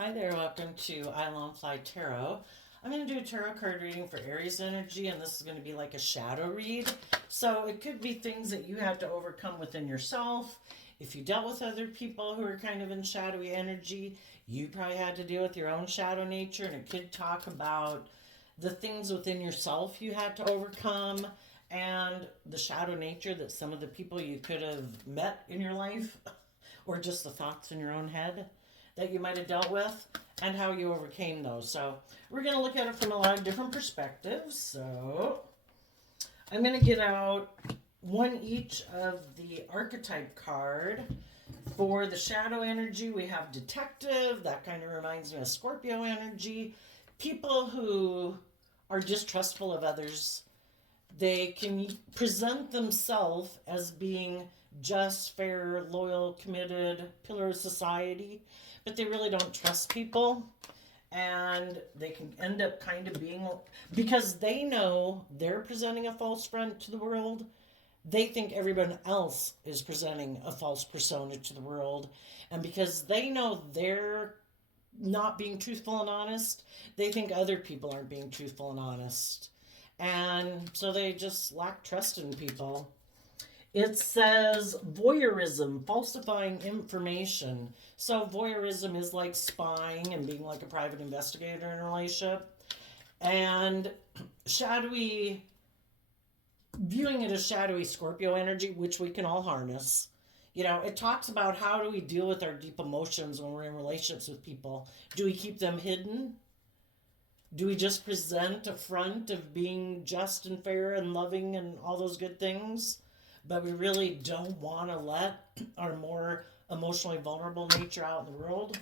Hi there, welcome to Island Fly Tarot. I'm going to do a tarot card reading for Aries energy, and this is going to be like a shadow read. So it could be things that you have to overcome within yourself. If you dealt with other people who are kind of in shadowy energy, you probably had to deal with your own shadow nature, and it could talk about the things within yourself you had to overcome and the shadow nature that some of the people you could have met in your life or just the thoughts in your own head that you might have dealt with and how you overcame those. So we're going to look at it from a lot of different perspectives. So I'm going to get out one each of the archetype card. For the shadow energy, we have detective. That kind of reminds me of Scorpio energy. People who are distrustful of others. They can present themselves as being just, fair, loyal, committed, pillar of society, but they really don't trust people. And they can end up kind of being, because they know they're presenting a false front to the world, they think everyone else is presenting a false persona to the world. And because they know they're not being truthful and honest, they think other people aren't being truthful and honest. And so they just lack trust in people. It says voyeurism, falsifying information. So voyeurism is like spying and being like a private investigator in a relationship. And shadowy, viewing it as shadowy Scorpio energy, which we can all harness. You know, it talks about how do we deal with our deep emotions when we're in relationships with people. Do we keep them hidden? Do we just present a front of being just and fair and loving and all those good things? But we really don't want to let our more emotionally vulnerable nature out in the world.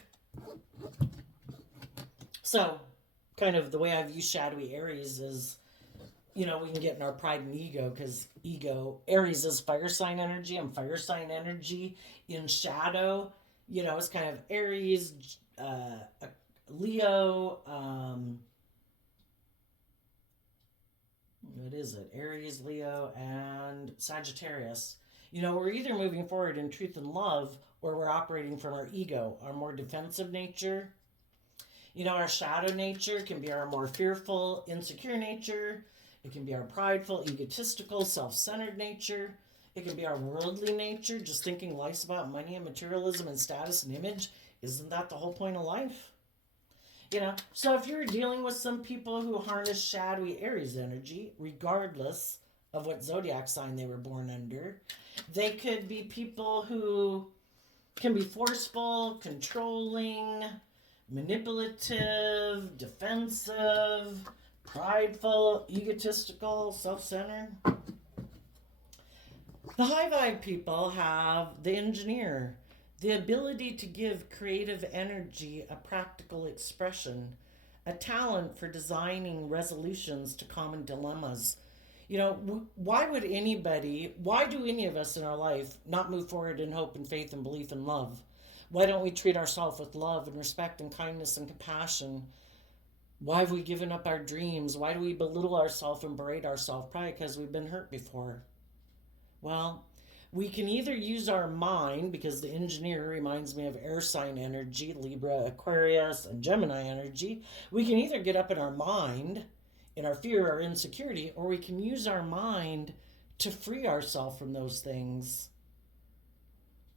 So, kind of the way I view shadowy Aries is, you know, we can get in our pride and ego because Aries is fire sign energy, and fire sign energy in shadow, you know, it's kind of Aries, Leo, what is it? Aries, Leo, and Sagittarius. You know, we're either moving forward in truth and love or we're operating from our ego, our more defensive nature. You know, our shadow nature can be our more fearful, insecure nature. It can be our prideful, egotistical, self-centered nature. It can be our worldly nature, just thinking life's about money and materialism and status and image. Isn't that the whole point of life? You know, so if you're dealing with some people who harness shadowy Aries energy, regardless of what zodiac sign they were born under, they could be people who can be forceful, controlling, manipulative, defensive, prideful, egotistical, self-centered. The high vibe people have the engineer, the ability to give creative energy a practical expression, a talent for designing resolutions to common dilemmas. You know, why do any of us in our life not move forward in hope and faith and belief and love? Why don't we treat ourselves with love and respect and kindness and compassion? Why have we given up our dreams? Why do we belittle ourselves and berate ourselves? Probably because we've been hurt before. Well, we can either use our mind, because the engineer reminds me of air sign energy, Libra, Aquarius, and Gemini energy. We can either get up in our mind, in our fear or insecurity, or we can use our mind to free ourselves from those things.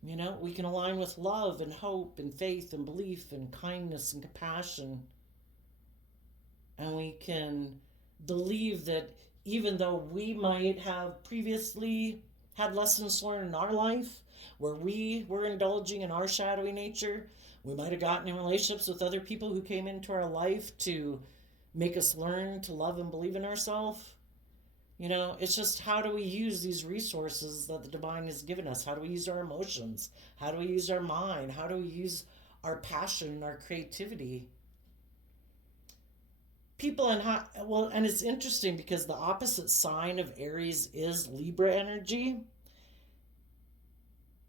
You know, we can align with love and hope and faith and belief and kindness and compassion. And we can believe that even though we might have previously had lessons learned in our life where we were indulging in our shadowy nature, we might have gotten in relationships with other people who came into our life to make us learn to love and believe in ourselves. You know, it's just how do we use these resources that the divine has given us? How do we use our emotions? How do we use our mind? How do we use our passion and our creativity? And it's interesting because the opposite sign of Aries is Libra energy.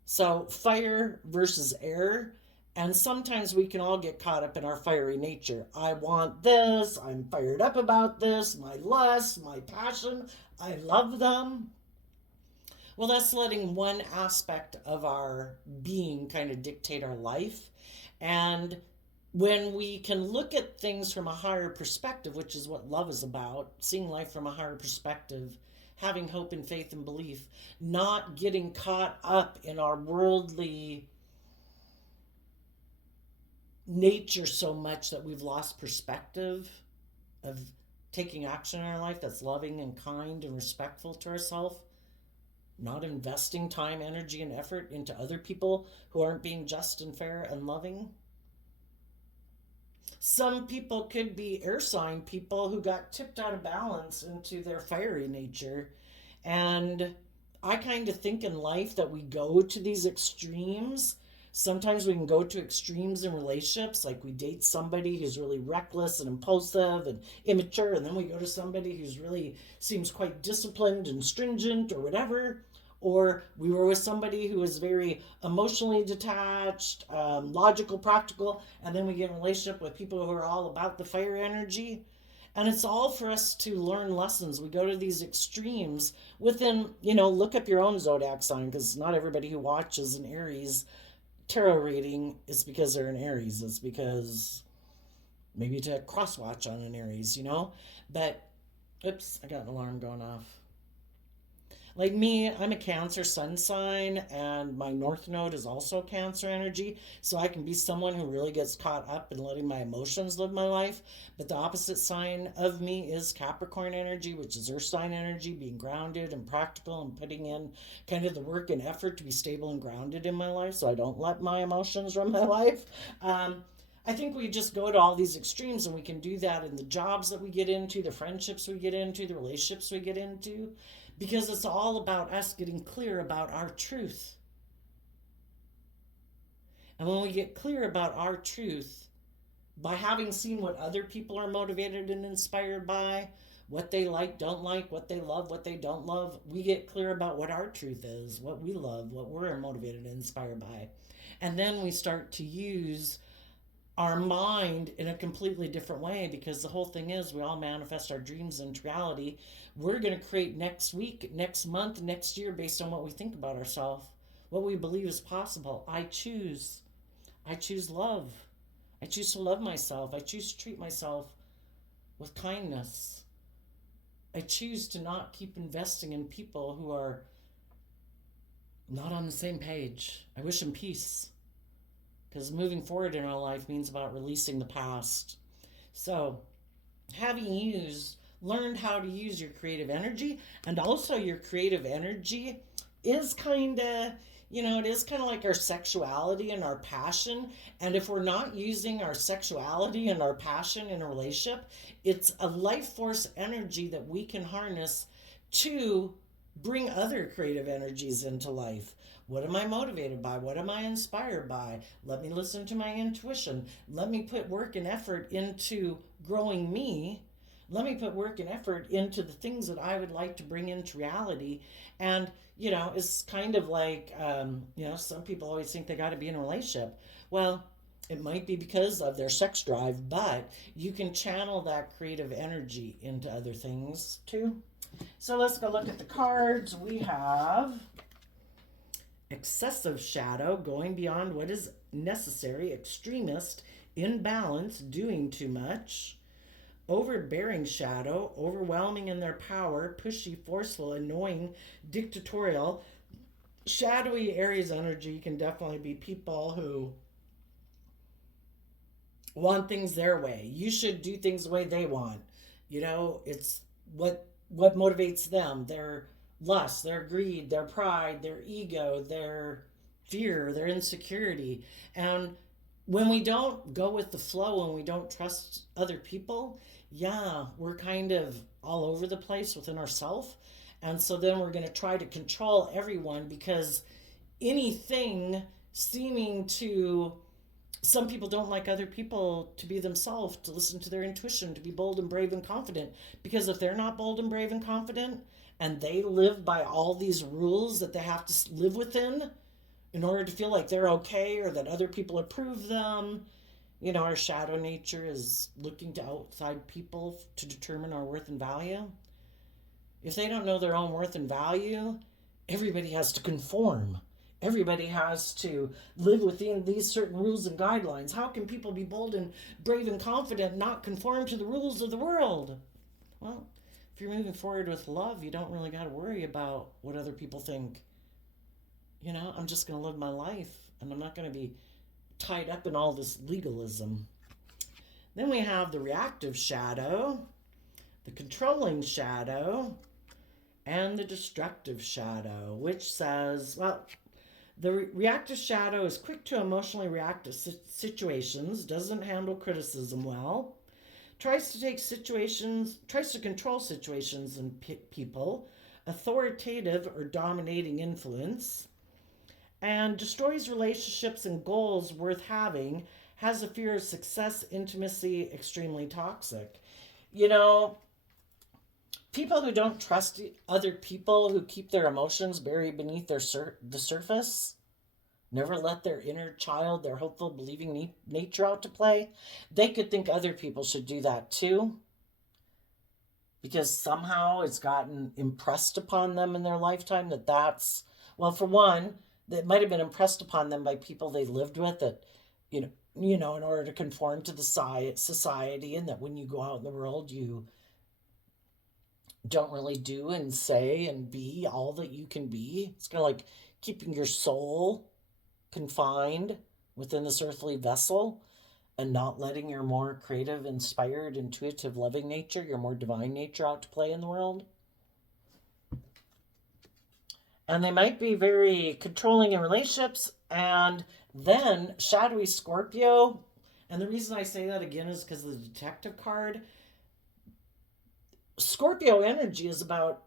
So fire versus air. And sometimes we can all get caught up in our fiery nature. I want this. I'm fired up about this. My lust, my passion. I love them. Well, that's letting one aspect of our being kind of dictate our life. And when we can look at things from a higher perspective, which is what love is about, seeing life from a higher perspective, having hope and faith and belief, not getting caught up in our worldly nature so much that we've lost perspective of taking action in our life that's loving and kind and respectful to ourselves, not investing time, energy, and effort into other people who aren't being just and fair and loving. Some people could be air sign people who got tipped out of balance into their fiery nature. And I kind of think in life that we go to these extremes. Sometimes we can go to extremes in relationships, like we date somebody who's really reckless and impulsive and immature, and then we go to somebody who's really seems quite disciplined and stringent or whatever. Or we were with somebody who is very emotionally detached, logical, practical, and then we get in a relationship with people who are all about the fire energy. And it's all for us to learn lessons. We go to these extremes within, look up your own zodiac sign, because not everybody who watches an Aries tarot reading is because they're an Aries. It's because maybe to cross watch on an Aries. But, oops, I got an alarm going off. Like me, I'm a Cancer sun sign, and my North Node is also Cancer energy. So I can be someone who really gets caught up in letting my emotions live my life. But the opposite sign of me is Capricorn energy, which is Earth sign energy, being grounded and practical and putting in kind of the work and effort to be stable and grounded in my life so I don't let my emotions run my life. I think we just go to all these extremes, and we can do that in the jobs that we get into, the friendships we get into, the relationships we get into, because it's all about us getting clear about our truth. And when we get clear about our truth, by having seen what other people are motivated and inspired by, what they like, don't like, what they love, what they don't love, we get clear about what our truth is, what we love, what we're motivated and inspired by. And then we start to use our mind in a completely different way, because the whole thing is we all manifest our dreams into reality. We're going to create next week, next month, next year based on what we think about ourselves, what we believe is possible. I choose love. I choose to love myself. I choose to treat myself with kindness. I choose to not keep investing in people who are not on the same page. I wish them peace, because moving forward in our life means about releasing the past. So, having learned how to use your creative energy, and also your creative energy is kind of, it is kind of like our sexuality and our passion. And if we're not using our sexuality and our passion in a relationship, it's a life force energy that we can harness to bring other creative energies into life. What am I motivated by? What am I inspired by? Let me listen to my intuition. Let me put work and effort into growing me. Let me put work and effort into the things that I would like to bring into reality. And, it's kind of like, some people always think they got to be in a relationship. Well, it might be because of their sex drive, but you can channel that creative energy into other things too. So let's go look at the cards. We have excessive shadow, going beyond what is necessary, extremist, imbalance, doing too much, overbearing shadow, overwhelming in their power, pushy, forceful, annoying, dictatorial. Shadowy Aries energy can definitely be people who want things their way. You should do things the way they want. It's what motivates them. Their lust, their greed, their pride, their ego, their fear, their insecurity. And when we don't go with the flow and we don't trust other people, we're kind of all over the place within ourselves. And so then we're going to try to control everyone, because anything seeming to, some people don't like other people to be themselves, to listen to their intuition, to be bold and brave and confident. Because if they're not bold and brave and confident, and they live by all these rules that they have to live within in order to feel like they're okay or that other people approve them, our shadow nature is looking to outside people to determine our worth and value. If they don't know their own worth and value, everybody has to conform. Everybody has to live within these certain rules and guidelines. How can people be bold and brave and confident and not conform to the rules of the world? Well, if you're moving forward with love, you don't really got to worry about what other people think. You know, I'm just going to live my life and I'm not going to be tied up in all this legalism. Then we have the reactive shadow, the controlling shadow, and the destructive shadow, which says, well, the reactive shadow is quick to emotionally react to situations, doesn't handle criticism well, tries to control situations and people, authoritative or dominating influence, and destroys relationships and goals worth having, has a fear of success, intimacy, extremely toxic. You know, people who don't trust other people, who keep their emotions buried beneath the surface, never let their inner child, their hopeful, believing nature out to play, they could think other people should do that too, because somehow it's gotten impressed upon them in their lifetime that that's, well, for one, that might have been impressed upon them by people they lived with, that, in order to conform to the society, and that when you go out in the world, you don't really do and say and be all that you can be. It's kind of like keeping your soul confined within this earthly vessel and not letting your more creative, inspired, intuitive, loving nature, your more divine nature out to play in the world. And they might be very controlling in relationships. And then shadowy Scorpio, and the reason I say that again is because of the detective card. Scorpio energy is about,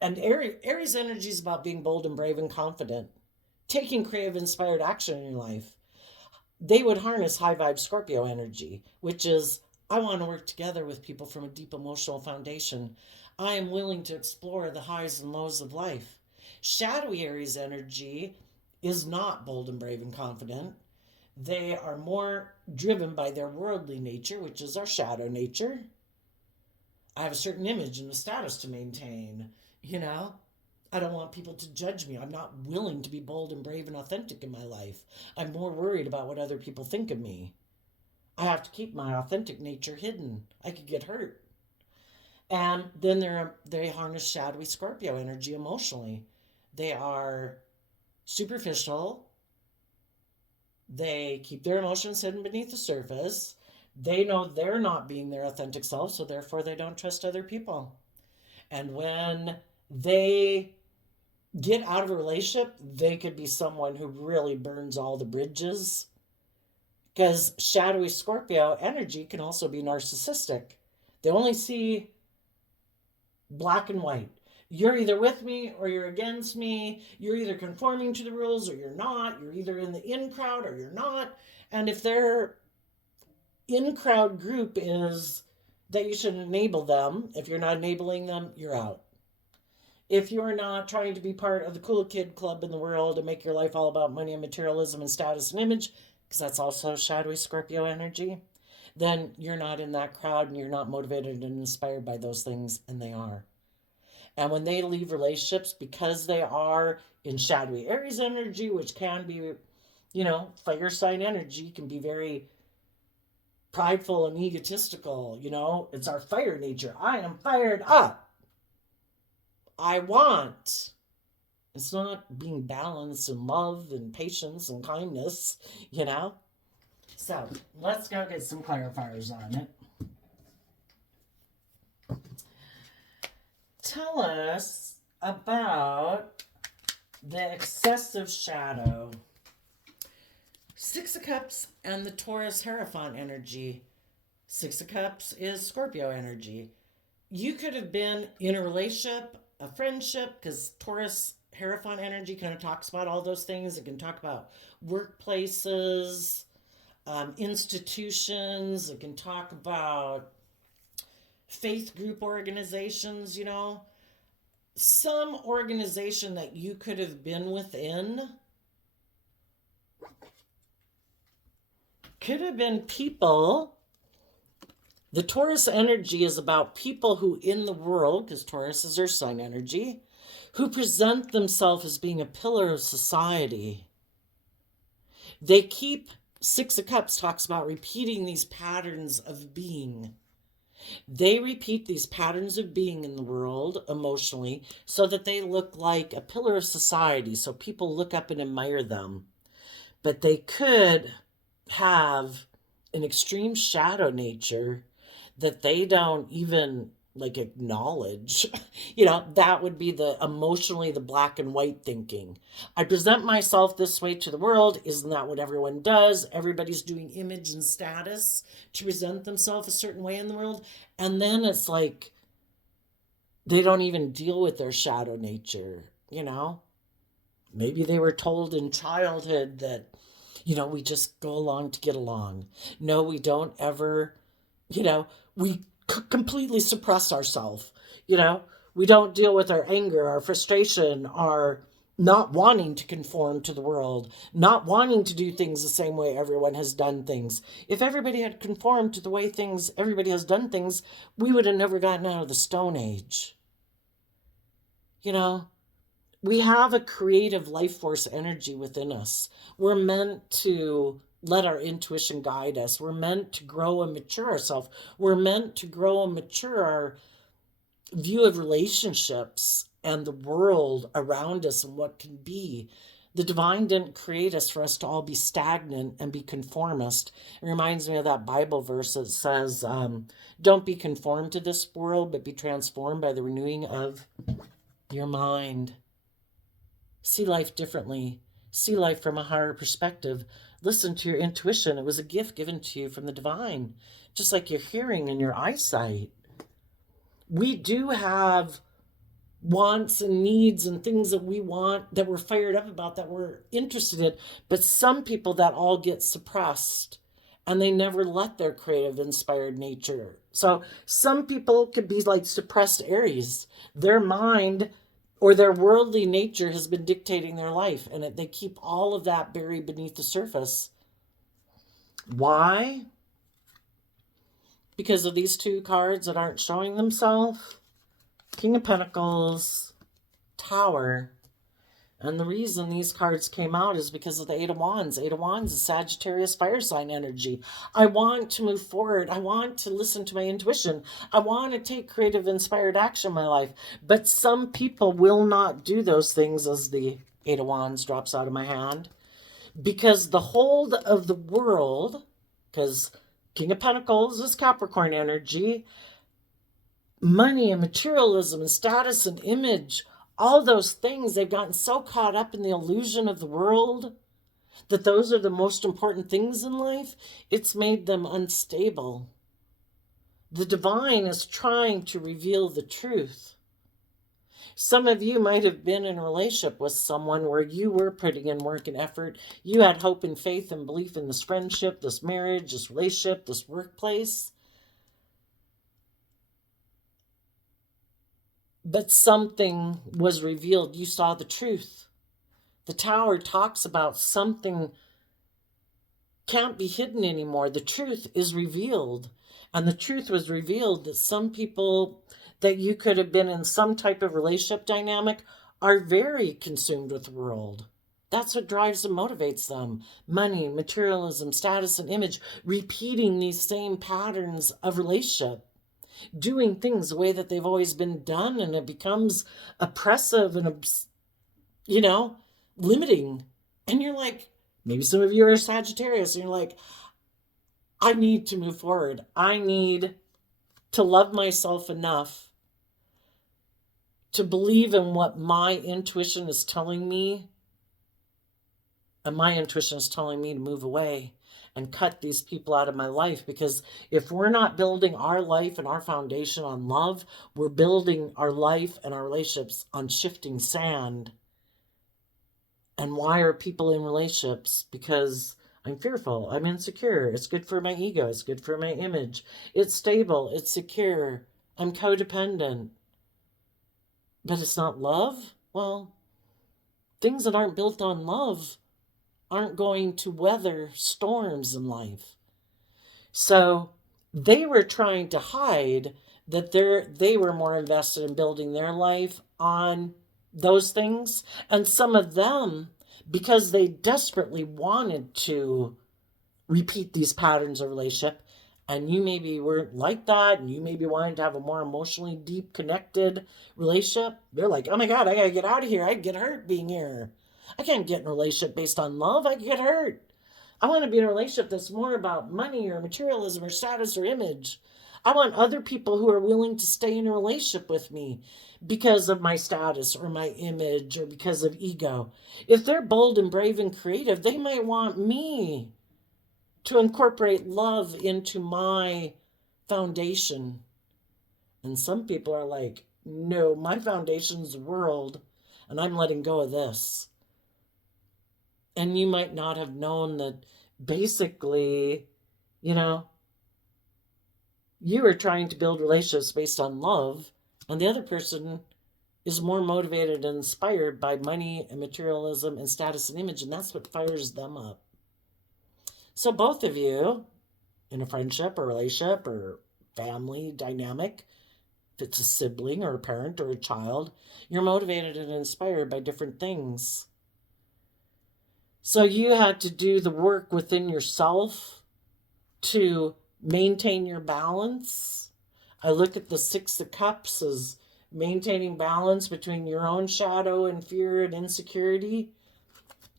and Aries energy is about being bold and brave and confident, taking creative, inspired action in your life. They would harness high vibe Scorpio energy, which is, I want to work together with people from a deep emotional foundation. I am willing to explore the highs and lows of life. Shadowy Aries energy is not bold and brave and confident. They are more driven by their worldly nature, which is our shadow nature. I have a certain image and a status to maintain, I don't want people to judge me. I'm not willing to be bold and brave and authentic in my life. I'm more worried about what other people think of me. I have to keep my authentic nature hidden. I could get hurt. And then they harness shadowy Scorpio energy emotionally. They are superficial. They keep their emotions hidden beneath the surface. They know they're not being their authentic self, so therefore they don't trust other people. And when they get out of a relationship, they could be someone who really burns all the bridges. Because shadowy Scorpio energy can also be narcissistic. They only see black and white. You're either with me or you're against me. You're either conforming to the rules or you're not. You're either in the in crowd or you're not. And if their in crowd group is that you should enable them, if you're not enabling them, you're out. If you're not trying to be part of the cool kid club in the world and make your life all about money and materialism and status and image, because that's also shadowy Scorpio energy, then you're not in that crowd and you're not motivated and inspired by those things, and they are. And when they leave relationships, because they are in shadowy Aries energy, which can be, fire sign energy, can be very prideful and egotistical, it's our fire nature. I am fired up. I want. It's not being balanced and love and patience and kindness, So let's go get some clarifiers on it. Tell us about the excessive shadow. Six of Cups and the Taurus Hierophant energy. Six of Cups is Scorpio energy. You could have been in a relationship, a friendship, because Taurus Hierophant energy kind of talks about all those things. It can talk about workplaces, institutions. It can talk about faith group organizations, Some organization that you could have been within could have been people. The Taurus energy is about people who in the world, because Taurus is their sun energy, who present themselves as being a pillar of society. They keep, Six of Cups talks about repeating these patterns of being. They repeat these patterns of being in the world emotionally so that they look like a pillar of society, so people look up and admire them. But they could have an extreme shadow nature that they don't even like acknowledge. That would be the emotionally the black and white thinking. I present myself this way to the world. Isn't that what everyone does? Everybody's doing image and status to present themselves a certain way in the world. And then it's like they don't even deal with their shadow nature. Maybe they were told in childhood that, we just go along to get along. No, we don't ever, we completely suppress ourselves. We don't deal with our anger, our frustration, our not wanting to conform to the world, not wanting to do things the same way everyone has done things. If everybody had conformed to the way everybody has done things, we would have never gotten out of the Stone Age. We have a creative life force energy within us. We're meant to let our intuition guide us. We're meant to grow and mature ourselves. We're meant to grow and mature our view of relationships and the world around us and what can be. The divine didn't create us for us to all be stagnant and be conformist. It reminds me of that Bible verse that says, don't be conformed to this world, but be transformed by the renewing of your mind. See life differently. See life from a higher perspective. Listen to your intuition. It was a gift given to you from the divine, just like your hearing and your eyesight. We do have wants and needs and things that we want, that we're fired up about, that we're interested in, but some people that all get suppressed and they never let their creative inspired nature. So some people could be like suppressed Aries. Their mind or their worldly nature has been dictating their life, and they keep all of that buried beneath the surface. Why? Because of these two cards that aren't showing themselves. King of Pentacles, Tower. And the reason these cards came out is because of the Eight of Wands. Eight of Wands is Sagittarius fire sign energy. I want to move forward. I want to listen to my intuition. I want to take creative, inspired action in my life. But some people will not do those things, as the Eight of Wands drops out of my hand. Because the hold of the world, because King of Pentacles is Capricorn energy, money and materialism and status and image, all those things, they've gotten so caught up in the illusion of the world that those are the most important things in life. It's made them unstable. The divine is trying to reveal the truth. Some of you might have been in a relationship with someone where you were putting in work and effort. You had hope and faith and belief in this friendship, this marriage, this relationship, this workplace. But something was revealed. You saw the truth. The Tower talks about something can't be hidden anymore. The truth is revealed. And the truth was revealed that some people that you could have been in some type of relationship dynamic are very consumed with the world. That's what drives and motivates them. Money, materialism, status, and image, repeating these same patterns of relationship. Doing things the way that they've always been done, and it becomes oppressive and, limiting. And you're like, maybe some of you are Sagittarius, and you're like, I need to move forward. I need to love myself enough to believe in what my intuition is telling me. And my intuition is telling me to move away and cut these people out of my life. Because if we're not building our life and our foundation on love, we're building our life and our relationships on shifting sand. And why are people in relationships? Because I'm fearful, I'm insecure, it's good for my ego, it's good for my image, it's stable, it's secure, I'm codependent. But it's not love? Well, things that aren't built on love aren't going to weather storms in life. So they were trying to hide that they were more invested in building their life on those things. And some of them, because they desperately wanted to repeat these patterns of relationship, and you maybe weren't like that, and you maybe wanted to have a more emotionally deep connected relationship, they're like, oh my God, I gotta get out of here. I get hurt being here. I can't get in a relationship based on love. I get hurt. I want to be in a relationship that's more about money or materialism or status or image. I want other people who are willing to stay in a relationship with me because of my status or my image or because of ego. If they're bold and brave and creative, they might want me to incorporate love into my foundation. And some people are like, no, my foundation's the world, and I'm letting go of this. And you might not have known that basically, you know, you are trying to build relationships based on love, and the other person is more motivated and inspired by money and materialism and status and image, and that's what fires them up. So both of you, in a friendship or relationship or family dynamic, if it's a sibling or a parent or a child, you're motivated and inspired by different things. So you had to do the work within yourself to maintain your balance. I look at the Six of Cups as maintaining balance between your own shadow and fear and insecurity,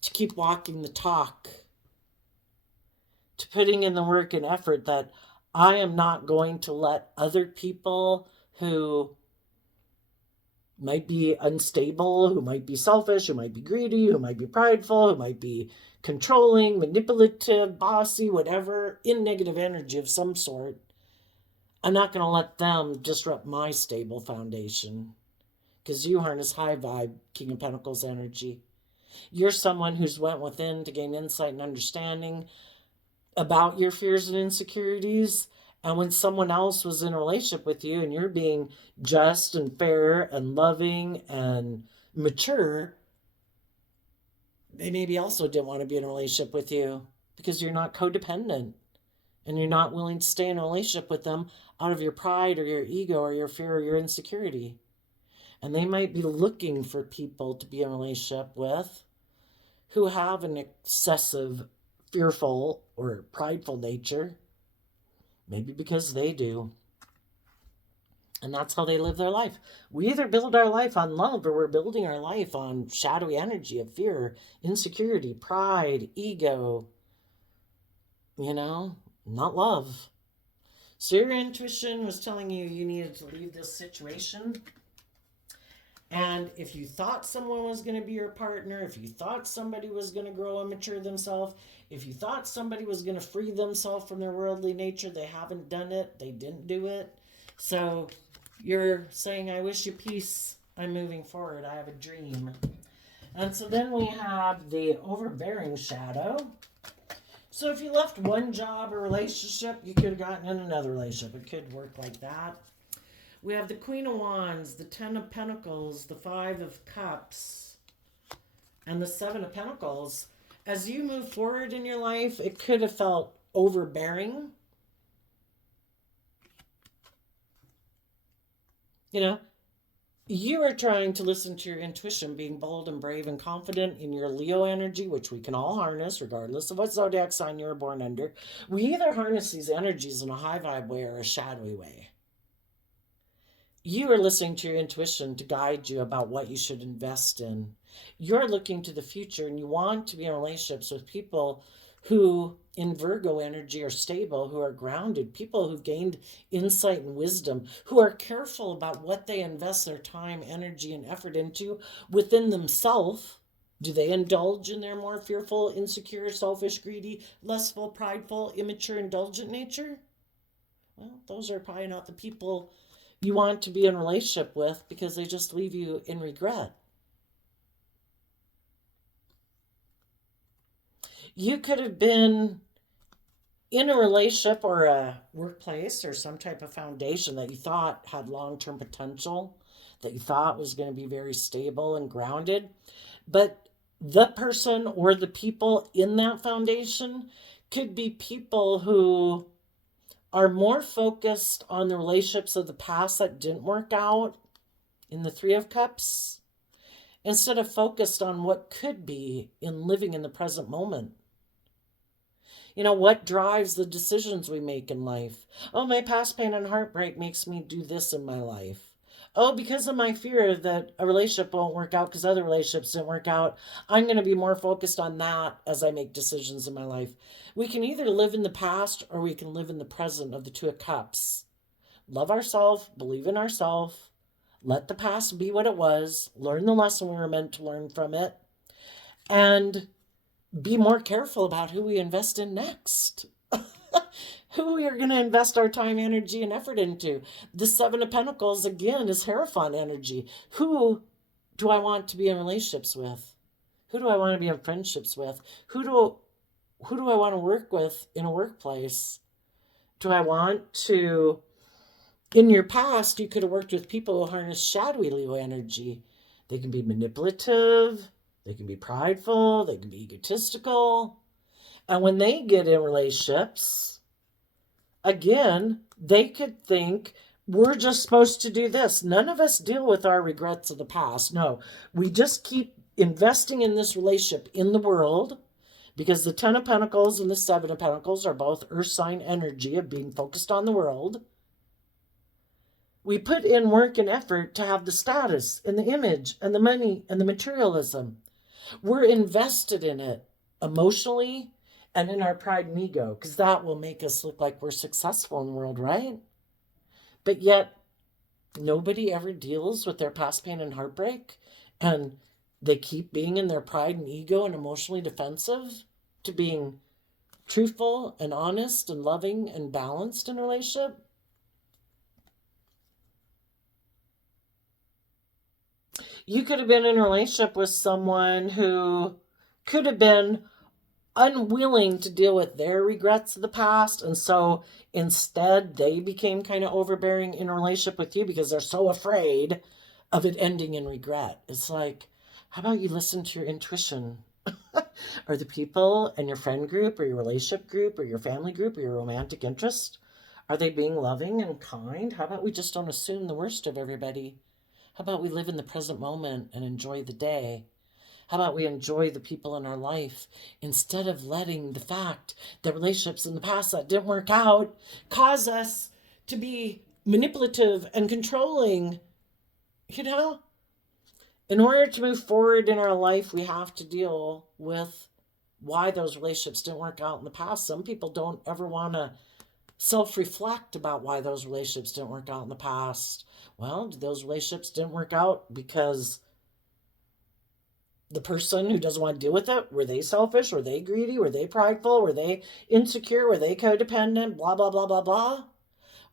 to keep walking the talk, to putting in the work and effort that I am not going to let other people who might be unstable, who might be selfish, who might be greedy, who might be prideful, who might be controlling, manipulative, bossy, whatever, in negative energy of some sort. I'm not going to let them disrupt my stable foundation, because you harness high vibe King of Pentacles energy. You're someone who's went within to gain insight and understanding about your fears and insecurities. And when someone else was in a relationship with you and you're being just and fair and loving and mature, they maybe also didn't want to be in a relationship with you because you're not codependent and you're not willing to stay in a relationship with them out of your pride or your ego or your fear or your insecurity. And they might be looking for people to be in a relationship with who have an excessive, fearful, or prideful nature. Maybe because they do. And that's how they live their life. We either build our life on love or we're building our life on shadowy energy of fear, insecurity, pride, ego. Not love. So your intuition was telling you you needed to leave this situation. And if you thought someone was going to be your partner, if you thought somebody was going to grow and mature themselves, if you thought somebody was going to free themselves from their worldly nature, they haven't done it. They didn't do it. So you're saying, I wish you peace. I'm moving forward. I have a dream. And so then we have the overbearing shadow. So if you left one job or relationship, you could have gotten in another relationship. It could work like that. We have the Queen of Wands, the Ten of Pentacles, the Five of Cups, and the Seven of Pentacles. As you move forward in your life, it could have felt overbearing. You are trying to listen to your intuition, being bold and brave and confident in your Leo energy, which we can all harness regardless of what zodiac sign you were born under. We either harness these energies in a high vibe way or a shadowy way. You are listening to your intuition to guide you about what you should invest in. You're looking to the future and you want to be in relationships with people who in Virgo energy are stable, who are grounded, people who've gained insight and wisdom, who are careful about what they invest their time, energy, and effort into within themselves. Do they indulge in their more fearful, insecure, selfish, greedy, lustful, prideful, immature, indulgent nature? Well, those are probably not the people you want to be in a relationship with, because they just leave you in regret. You could have been in a relationship or a workplace or some type of foundation that you thought had long-term potential, that you thought was going to be very stable and grounded. But the person or the people in that foundation could be people who are more focused on the relationships of the past that didn't work out in the Three of Cups. instead of focused on what could be in living in the present moment. What drives the decisions we make in life? Oh, my past pain and heartbreak makes me do this in my life. Oh, because of my fear that a relationship won't work out because other relationships didn't work out, I'm going to be more focused on that as I make decisions in my life. We can either live in the past or we can live in the present of the Two of Cups. Love ourselves, believe in ourselves, let the past be what it was, learn the lesson we were meant to learn from it, and be more careful about who we invest in next. Who we are going to invest our time, energy, and effort into. The Seven of Pentacles, again, is Hierophant energy. Who do I want to be in relationships with? Who do I want to be in friendships with? Who do I want to work with in a workplace? Do I want to... In your past, you could have worked with people who harness shadowy Leo energy. They can be manipulative, they can be prideful, they can be egotistical. And when they get in relationships, again, they could think, we're just supposed to do this. None of us deal with our regrets of the past. No, we just keep investing in this relationship in the world, because the Ten of Pentacles and the Seven of Pentacles are both earth sign energy of being focused on the world. We put in work and effort to have the status and the image and the money and the materialism. We're invested in it emotionally and in our pride and ego, because that will make us look like we're successful in the world, right? But yet, nobody ever deals with their past pain and heartbreak, and they keep being in their pride and ego and emotionally defensive to being truthful and honest and loving and balanced in a relationship. You could have been in a relationship with someone who could have been unwilling to deal with their regrets of the past, and so instead they became kind of overbearing in a relationship with you because they're so afraid of it ending in regret. It's like, how about you listen to your intuition? Or the people in your friend group or your relationship group or your family group or your romantic interest, are they being loving and kind? How about we just don't assume the worst of everybody? How about we live in the present moment and enjoy the day? How about we enjoy the people in our life instead of letting the fact that relationships in the past that didn't work out cause us to be manipulative and controlling? In order to move forward in our life, we have to deal with why those relationships didn't work out in the past. Some people don't ever want to self-reflect about why those relationships didn't work out in the past. Well, those relationships didn't work out because the person who doesn't want to deal with it, were they selfish? Were they greedy? Were they prideful? Were they insecure? Were they codependent? Blah, blah, blah, blah, blah.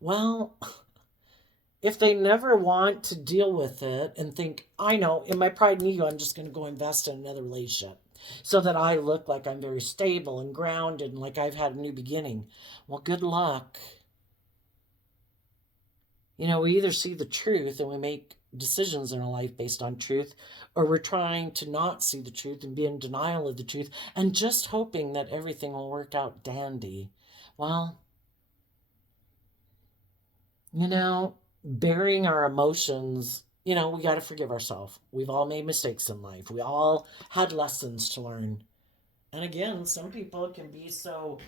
Well, if they never want to deal with it and think, I know, in my pride and ego, I'm just going to go invest in another relationship so that I look like I'm very stable and grounded and like I've had a new beginning. Well, good luck. We either see the truth and we make decisions in our life based on truth, or we're trying to not see the truth and be in denial of the truth and just hoping that everything will work out dandy. Well, burying our emotions, we got to forgive ourselves. We've all made mistakes in life. We all had lessons to learn. And again, some people can be so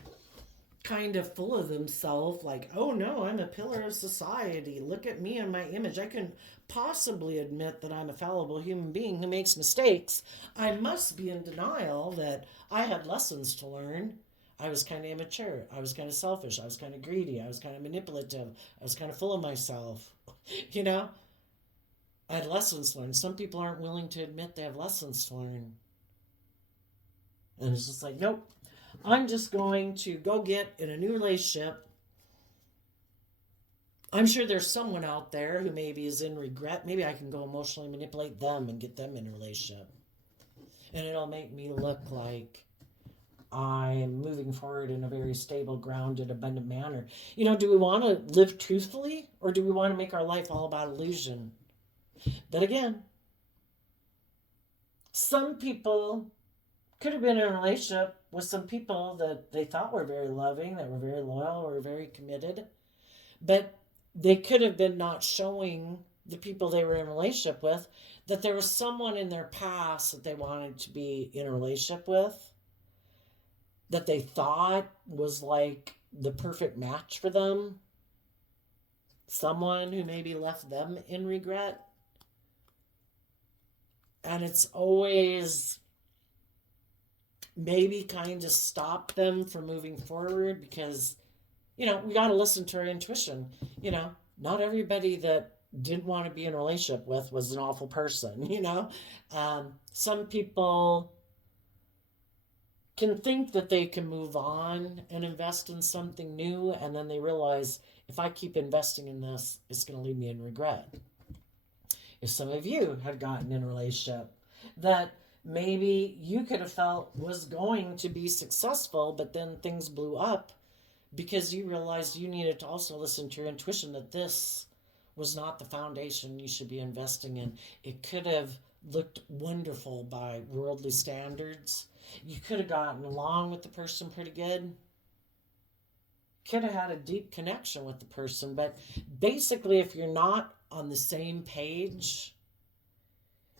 kind of full of themselves, like, oh no, I'm a pillar of society. Look at me and my image. I can possibly admit that I'm a fallible human being who makes mistakes. I must be in denial that I had lessons to learn. I was kind of immature. I was kind of selfish. I was kind of greedy. I was kind of manipulative. I was kind of full of myself. I had lessons to learn. Some people aren't willing to admit they have lessons to learn. And it's just like, nope. I'm just going to go get in a new relationship. I'm sure there's someone out there who maybe is in regret. Maybe I can go emotionally manipulate them and get them in a relationship. And it'll make me look like I'm moving forward in a very stable, grounded, abundant manner. Do we want to live truthfully, or do we want to make our life all about illusion? But again, some people could have been in a relationship with some people that they thought were very loving, that were very loyal, or very committed. But they could have been not showing the people they were in a relationship with that there was someone in their past that they wanted to be in a relationship with, that they thought was like the perfect match for them. Someone who maybe left them in regret. And it's always maybe kind of stopped them from moving forward because, we got to listen to our intuition. Not everybody that didn't want to be in a relationship with was an awful person, Some people can think that they can move on and invest in something new, and then they realize, if I keep investing in this, it's going to leave me in regret. If some of you had gotten in a relationship that maybe you could have felt was going to be successful, but then things blew up because you realized you needed to also listen to your intuition that this was not the foundation you should be investing in. It could have looked wonderful by worldly standards. You could have gotten along with the person pretty good. Could have had a deep connection with the person, but basically, if you're not on the same page,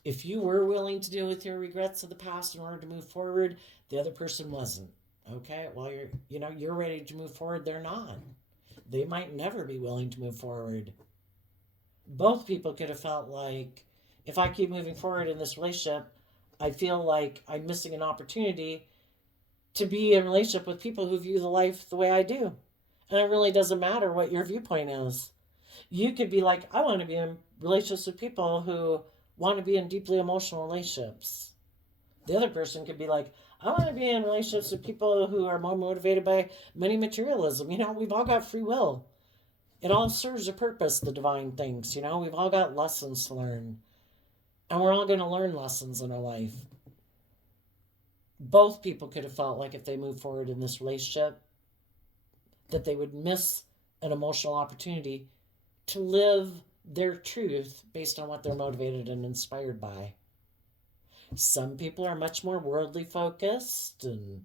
if you were willing to deal with your regrets of the past in order to move forward, the other person wasn't. Okay, well, you're ready to move forward. They're not. They might never be willing to move forward. Both people could have felt like, if I keep moving forward in this relationship, I feel like I'm missing an opportunity to be in a relationship with people who view the life the way I do. And it really doesn't matter what your viewpoint is. You could be like, I want to be in relationships with people who want to be in deeply emotional relationships. The other person could be like, I want to be in relationships with people who are more motivated by money materialism. We've all got free will. It all serves a purpose, the divine things. We've all got lessons to learn. And we're all going to learn lessons in our life. Both people could have felt like if they moved forward in this relationship, that they would miss an emotional opportunity to live their truth based on what they're motivated and inspired by. Some people are much more worldly focused and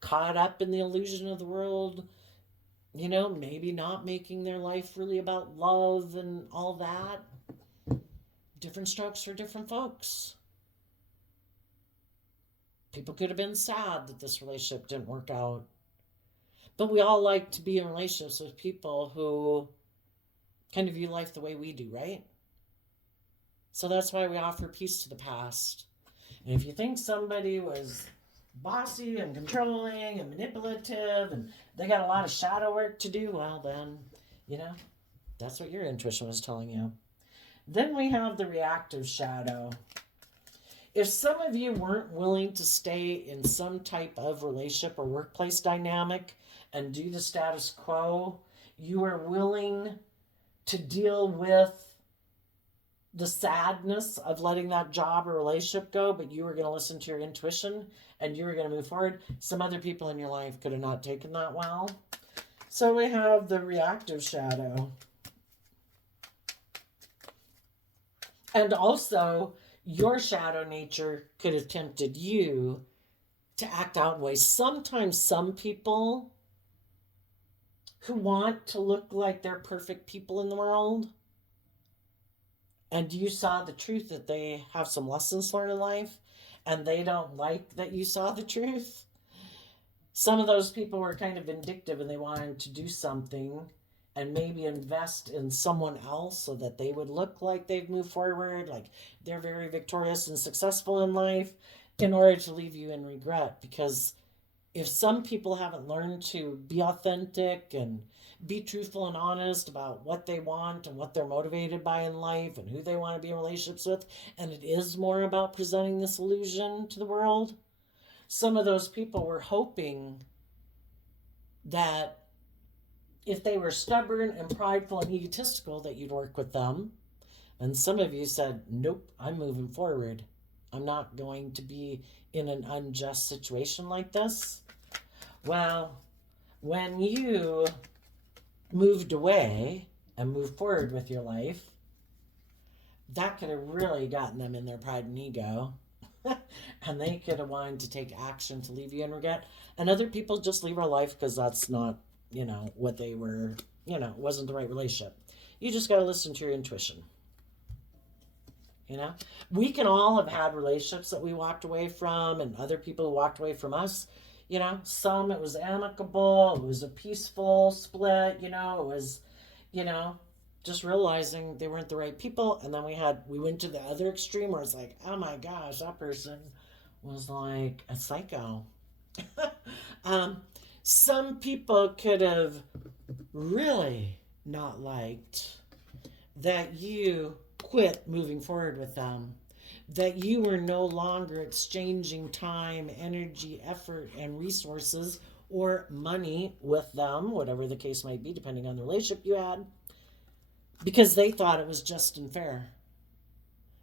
caught up in the illusion of the world, maybe not making their life really about love and all that. Different strokes for different folks. People could have been sad that this relationship didn't work out. But we all like to be in relationships with people who kind of view life the way we do, right? So that's why we offer peace to the past. And if you think somebody was bossy and controlling and manipulative and they got a lot of shadow work to do, well then, that's what your intuition was telling you. Then we have the reactive shadow. If some of you weren't willing to stay in some type of relationship or workplace dynamic and do the status quo, you are willing to deal with the sadness of letting that job or relationship go, but you were going to listen to your intuition and you were going to move forward. Some other people in your life could have not taken that well. So we have the reactive shadow. And also, your shadow nature could have tempted you to act out in ways. Sometimes some people who want to look like they're perfect people in the world, and you saw the truth that they have some lessons learned in life, and they don't like that you saw the truth. Some of those people were kind of vindictive and they wanted to do something and maybe invest in someone else so that they would look like they've moved forward, like they're very victorious and successful in life, in order to leave you in regret. Because if some people haven't learned to be authentic and be truthful and honest about what they want and what they're motivated by in life and who they want to be in relationships with, and it is more about presenting this illusion to the world, some of those people were hoping that if they were stubborn and prideful and egotistical, that you'd work with them. And some of you said, nope, I'm moving forward. I'm not going to be in an unjust situation like this. Well, when you moved away and moved forward with your life, that could have really gotten them in their pride and ego. And they could have wanted to take action to leave you in regret. And other people just leave our life because that's not, what they were, wasn't the right relationship. You just got to listen to your intuition. You know, we can all have had relationships that we walked away from, and other people who walked away from us. You know, some it was amicable, it was a peaceful split. You know, it was, you know, just realizing they weren't the right people, and then we went to the other extreme where it's like, oh my gosh, that person was like a psycho. um, some people could have really not liked that you quit moving forward with them, that you were no longer exchanging time, energy, effort, and resources or money with them, whatever the case might be, depending on the relationship you had, because they thought it was just and fair.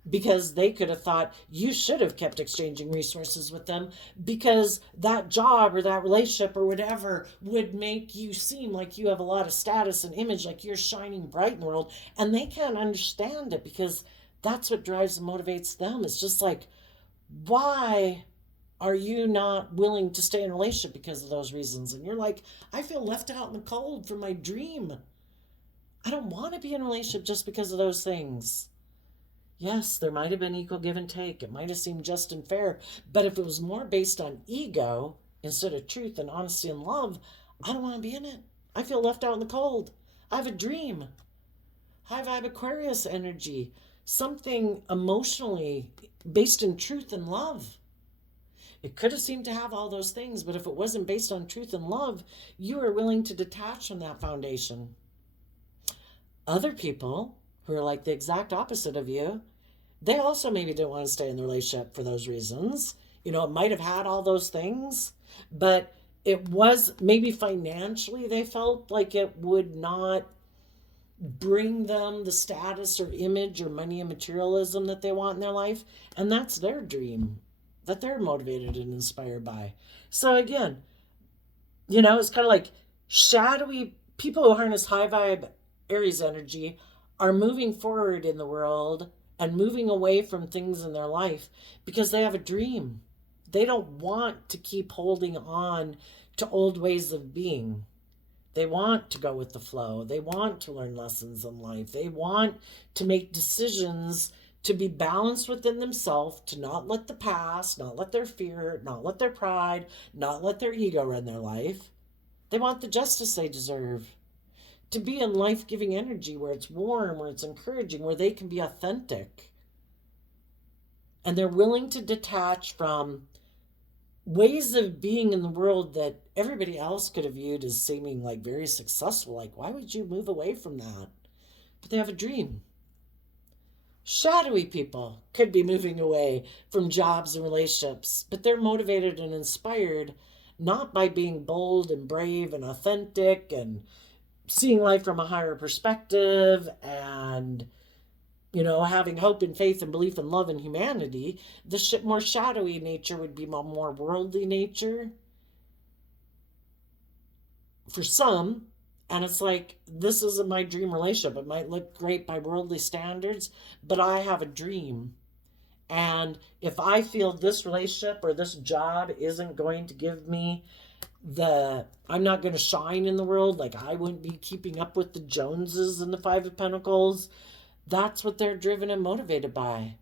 Because they could have thought you should have kept exchanging resources with them because that job or that relationship or whatever would make you seem like you have a lot of status and image, like you're shining bright in the world. And they can't understand it because that's what drives and motivates them. It's just like, why are you not willing to stay in a relationship because of those reasons? And you're like, I feel left out in the cold for my dream. I don't want to be in a relationship just because of those things. Yes, there might have been equal give and take. It might have seemed just and fair. But if it was more based on ego instead of truth and honesty and love, I don't want to be in it. I feel left out in the cold. I have a dream. High vibe Aquarius energy. Something emotionally based in truth and love. It could have seemed to have all those things, but if it wasn't based on truth and love, you are willing to detach from that foundation. Other people who are like the exact opposite of you, they also maybe didn't want to stay in the relationship for those reasons. You know, it might have had all those things, but it was maybe financially they felt like it would not bring them the status or image or money and materialism that they want in their life. And that's their dream that they're motivated and inspired by. So again, you know, it's kind of like shadowy people who harness high vibe Aries energy are moving forward in the world and moving away from things in their life because they have a dream. They don't want to keep holding on to old ways of being. They want to go with the flow. They want to learn lessons in life. They want to make decisions to be balanced within themselves, to not let the past, not let their fear, not let their pride, not let their ego run their life. They want the justice they deserve. To be in life-giving energy where it's warm, where it's encouraging, where they can be authentic. And they're willing to detach from ways of being in the world that everybody else could have viewed as seeming like very successful. Like, why would you move away from that? But they have a dream. Shadowy people could be moving away from jobs and relationships, but they're motivated and inspired not by being bold and brave and authentic and seeing life from a higher perspective and, you know, having hope and faith and belief and love in humanity. The more shadowy nature would be more worldly nature for some. And it's like, this isn't my dream relationship. It might look great by worldly standards, but I have a dream. And if I feel this relationship or this job isn't going to give me I'm not going to shine in the world, like I wouldn't be keeping up with the Joneses and the Five of Pentacles, that's what they're driven and motivated by.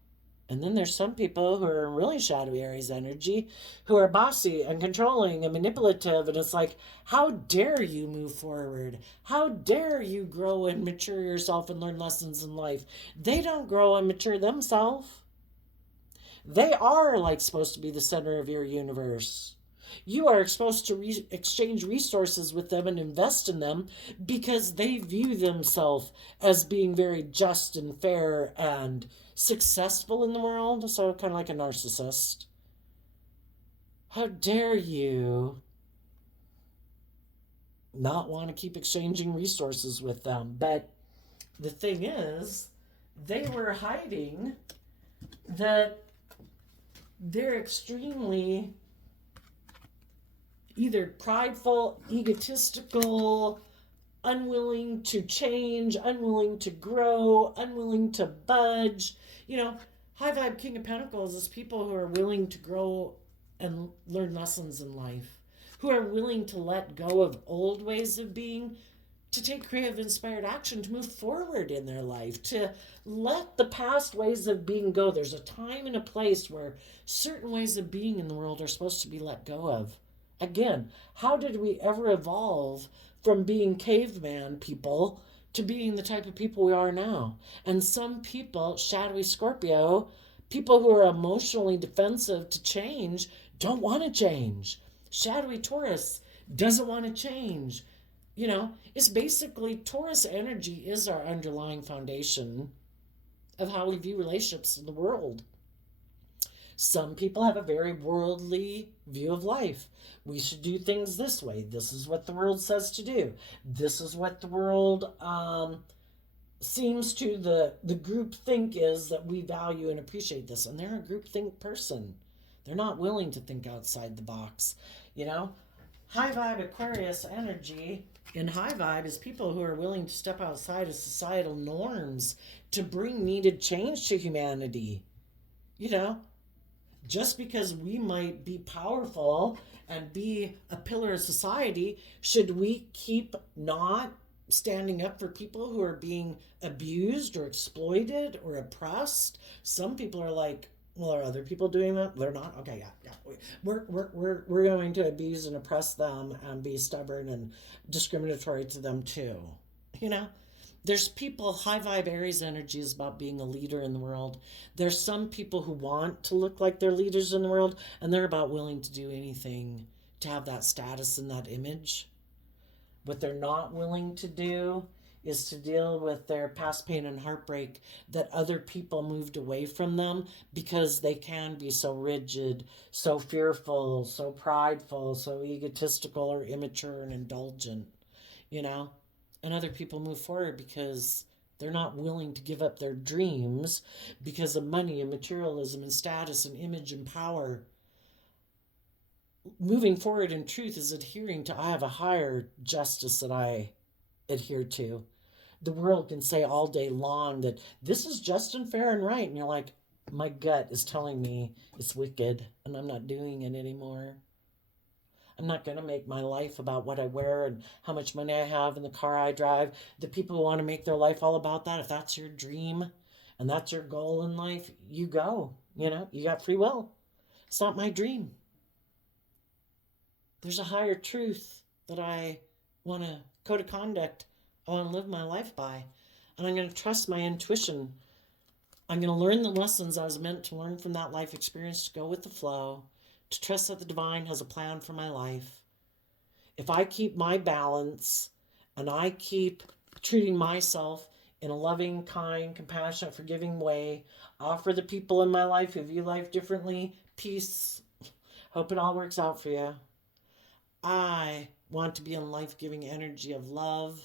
And then there's some people who are really shadowy Aries energy who are bossy and controlling and manipulative, and it's like, how dare you move forward? How dare you grow and mature yourself and learn lessons in life? They don't grow and mature themselves. They are like supposed to be the center of your universe. You are supposed to exchange resources with them and invest in them because they view themselves as being very just and fair and successful in the world. So kind of like a narcissist. How dare you not want to keep exchanging resources with them? But the thing is, they were hiding that they're extremely either prideful, egotistical, unwilling to change, unwilling to grow, unwilling to budge. You know, high vibe King of Pentacles is people who are willing to grow and learn lessons in life, who are willing to let go of old ways of being to take creative, inspired action to move forward in their life, to let the past ways of being go. There's a time and a place where certain ways of being in the world are supposed to be let go of. Again, how did we ever evolve from being caveman people to being the type of people we are now? And some people, shadowy Scorpio, people who are emotionally defensive to change, don't want to change. Shadowy Taurus doesn't want to change. You know, it's basically Taurus energy is our underlying foundation of how we view relationships in the world. Some people have a very worldly view of life. We should do things this way. This is what the world says to do. This is what the world seems to the group think is that we value and appreciate this. And they're a group think person. They're not willing to think outside the box. You know, high vibe Aquarius energy in high vibe is people who are willing to step outside of societal norms to bring needed change to humanity. You know, just because we might be powerful and be a pillar of society, should we keep not standing up for people who are being abused or exploited or oppressed? Some people are like, well, are other people doing that? They're not? Okay, yeah. We're going to abuse and oppress them and be stubborn and discriminatory to them too. You know? There's people, high vibe Aries energy is about being a leader in the world. There's some people who want to look like they're leaders in the world, and they're about willing to do anything to have that status and that image. What they're not willing to do is to deal with their past pain and heartbreak that other people moved away from them because they can be so rigid, so fearful, so prideful, so egotistical or immature and indulgent, you know? And other people move forward because they're not willing to give up their dreams because of money and materialism and status and image and power. Moving forward in truth is adhering to, I have a higher justice that I adhere to. The world can say all day long that this is just and fair and right. And you're like, my gut is telling me it's wicked and I'm not doing it anymore. I'm not going to make my life about what I wear and how much money I have and the car I drive. The people who want to make their life all about that, if that's your dream and that's your goal in life, you go. You know, you got free will. It's not my dream. There's a higher truth that I want to, code of conduct I want to live my life by. And I'm going to trust my intuition. I'm going to learn the lessons I was meant to learn from that life experience, to go with the flow, to trust that the divine has a plan for my life. If I keep my balance and I keep treating myself in a loving, kind, compassionate, forgiving way, offer the people in my life who view life differently peace. Hope it all works out for you. I want to be in life-giving energy of love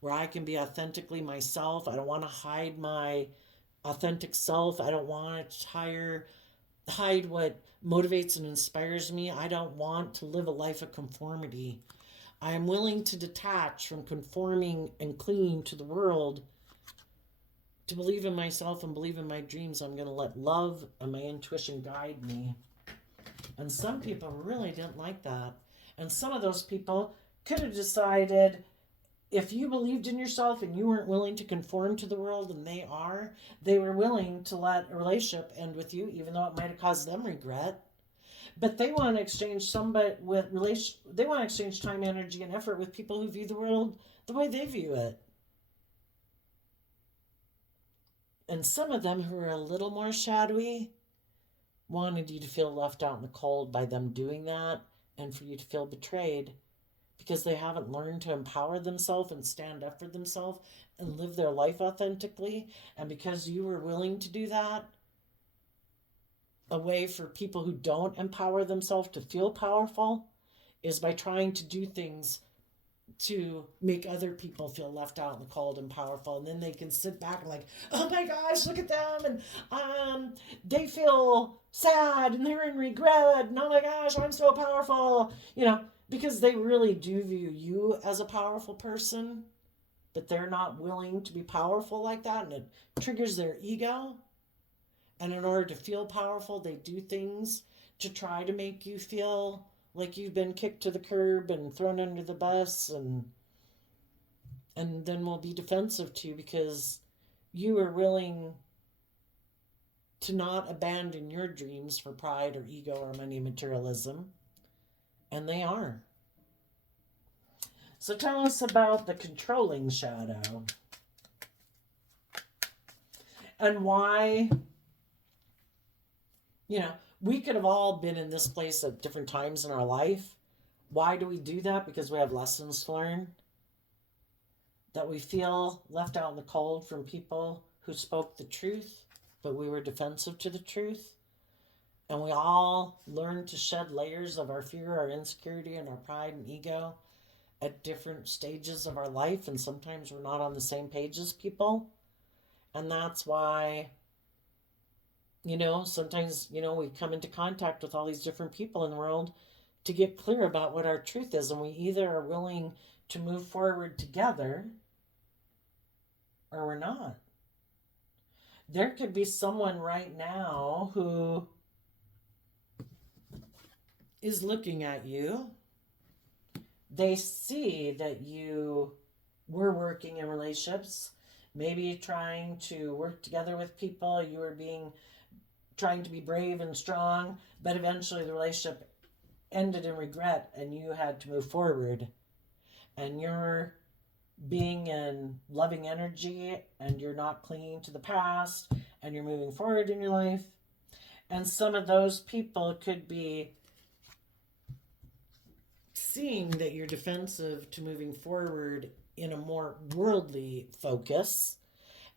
where I can be authentically myself. I don't want to hide my authentic self. I don't want to hide what motivates and inspires me. I don't want to live a life of conformity. I am willing to detach from conforming and clinging to the world to believe in myself and believe in my dreams. I'm going to let love and my intuition guide me. And some people really didn't like that. And some of those people could have decided, if you believed in yourself and you weren't willing to conform to the world, and they were willing to let a relationship end with you, even though it might have caused them regret. But they want to exchange they want to exchange time, energy, and effort with people who view the world the way they view it. And some of them who are a little more shadowy wanted you to feel left out in the cold by them doing that, and for you to feel betrayed because they haven't learned to empower themselves and stand up for themselves and live their life authentically. And because you were willing to do that, a way for people who don't empower themselves to feel powerful is by trying to do things to make other people feel left out in the cold and powerful, and then they can sit back and like, oh my gosh, look at them, and they feel sad and they're in regret, and oh my gosh, I'm so powerful, you know, because they really do view you as a powerful person, but they're not willing to be powerful like that, and it triggers their ego. And in order to feel powerful, they do things to try to make you feel like you've been kicked to the curb and thrown under the bus. And And then we'll be defensive to you because you are willing to not abandon your dreams for pride or ego or money and materialism. And they are. So tell us about the controlling shadow. And why, we could have all been in this place at different times in our life. Why do we do that? Because we have lessons to learn. That we feel left out in the cold from people who spoke the truth, but we were defensive to the truth. And we all learn to shed layers of our fear, our insecurity, and our pride and ego at different stages of our life. And sometimes we're not on the same page as people. And that's why, sometimes, we come into contact with all these different people in the world to get clear about what our truth is. And we either are willing to move forward together or we're not. There could be someone right now who is looking at you. They see that you were working in relationships, maybe trying to work together with people. You were trying to be brave and strong, but eventually the relationship ended in regret and you had to move forward. And you're being in loving energy and you're not clinging to the past and you're moving forward in your life. And some of those people could be seeing that you're defensive to moving forward in a more worldly focus,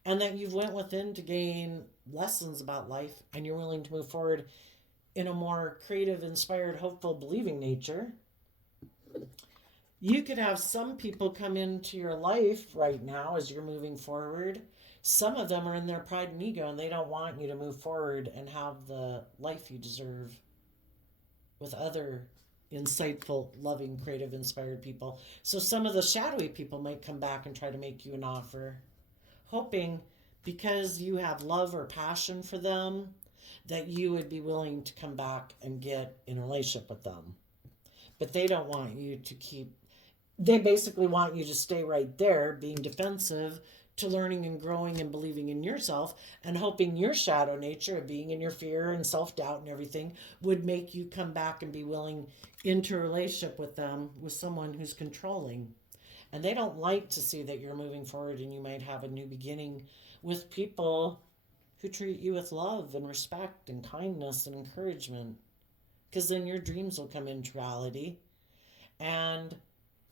and that you've went within to gain lessons about life and you're willing to move forward in a more creative, inspired, hopeful, believing nature. You could have some people come into your life right now as you're moving forward. Some of them are in their pride and ego and they don't want you to move forward and have the life you deserve with other insightful, loving, creative, inspired people. So some of the shadowy people might come back and try to make you an offer, hoping because you have love or passion for them that you would be willing to come back and get in a relationship with them. But they don't want you to they basically want you to stay right there being defensive to learning and growing and believing in yourself and hoping your shadow nature of being in your fear and self-doubt and everything would make you come back and be willing into a relationship with them, with someone who's controlling. And they don't like to see that you're moving forward and you might have a new beginning with people who treat you with love and respect and kindness and encouragement. Because then your dreams will come into reality. And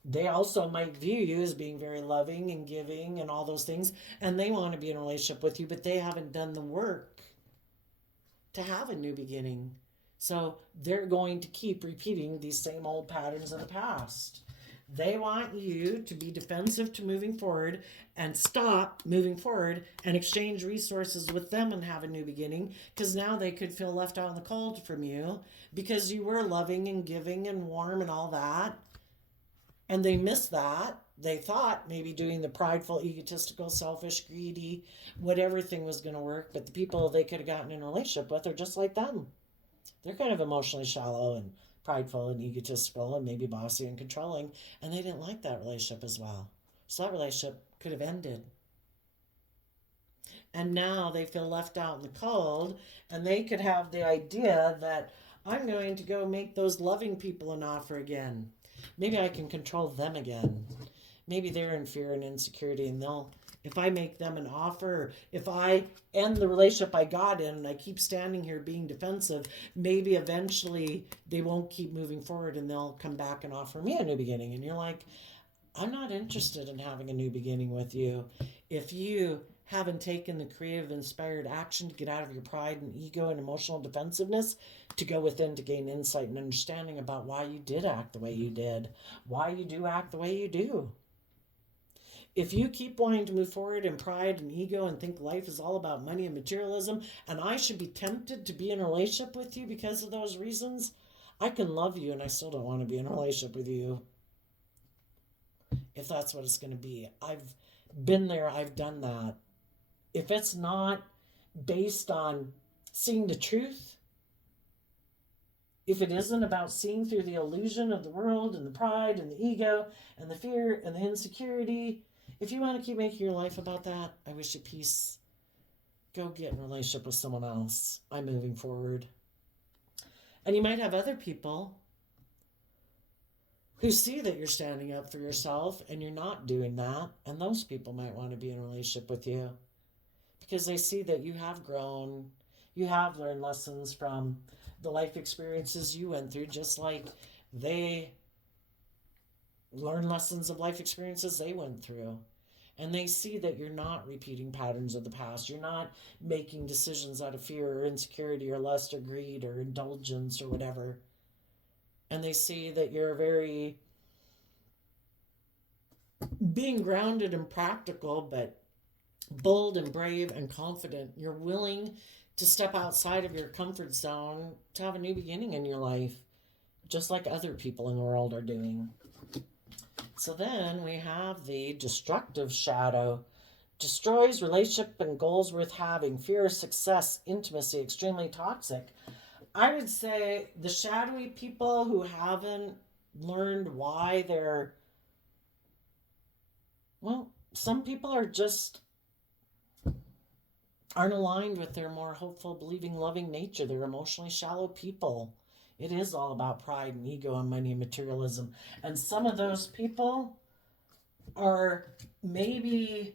they also might view you as being very loving and giving and all those things. And they want to be in a relationship with you, but they haven't done the work to have a new beginning. So they're going to keep repeating these same old patterns of the past. They want you to be defensive to moving forward and stop moving forward and exchange resources with them and have a new beginning, because now they could feel left out in the cold from you because you were loving and giving and warm and all that. And they miss that. They thought maybe doing the prideful, egotistical, selfish, greedy, whatever thing was going to work. But the people they could have gotten in a relationship with are just like them. They're kind of emotionally shallow and prideful and egotistical and maybe bossy and controlling. And they didn't like that relationship as well. So that relationship could have ended. And now they feel left out in the cold. And they could have the idea that I'm going to go make those loving people an offer again. Maybe I can control them again. Maybe they're in fear and insecurity and if I make them an offer, if I end the relationship I got in and I keep standing here being defensive, maybe eventually they won't keep moving forward and they'll come back and offer me a new beginning. And you're like, I'm not interested in having a new beginning with you. If you haven't taken the creative, inspired action to get out of your pride and ego and emotional defensiveness, to go within to gain insight and understanding about why you did act the way you did, why you do act the way you do. If you keep wanting to move forward in pride and ego and think life is all about money and materialism, and I should be tempted to be in a relationship with you because of those reasons, I can love you and I still don't want to be in a relationship with you. If that's what it's going to be. I've been there, I've done that. If it's not based on seeing the truth, if it isn't about seeing through the illusion of the world and the pride and the ego and the fear and the insecurity, If you want to keep making your life about that, I wish you peace. Go get in a relationship with someone else. I'm moving forward. And you might have other people who see that you're standing up for yourself and you're not doing that. And those people might want to be in a relationship with you because they see that you have grown, you have learned lessons from the life experiences you went through, just like they learn lessons of life experiences they went through. And they see that you're not repeating patterns of the past. You're not making decisions out of fear or insecurity or lust or greed or indulgence or whatever. And they see that you're very being grounded and practical, but bold and brave and confident. You're willing to step outside of your comfort zone to have a new beginning in your life, just like other people in the world are doing. So then we have the destructive shadow. Destroys relationship and goals worth having. Fear of success, intimacy, extremely toxic. I would say the shadowy people who haven't learned why they're, well, some people are just aren't aligned with their more hopeful, believing, loving nature. They're emotionally shallow people. It is all about pride and ego and money and materialism. And some of those people are maybe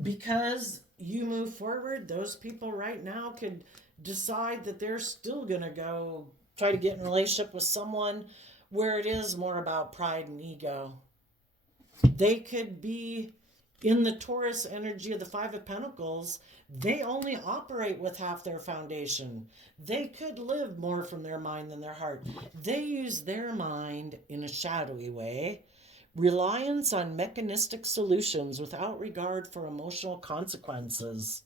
because you move forward, those people right now could decide that they're still going to go try to get in a relationship with someone where it is more about pride and ego. They could be in the Taurus energy of the Five of Pentacles. They only operate with half their foundation. They could live more from their mind than their heart. They use their mind in a shadowy way. Reliance on mechanistic solutions without regard for emotional consequences.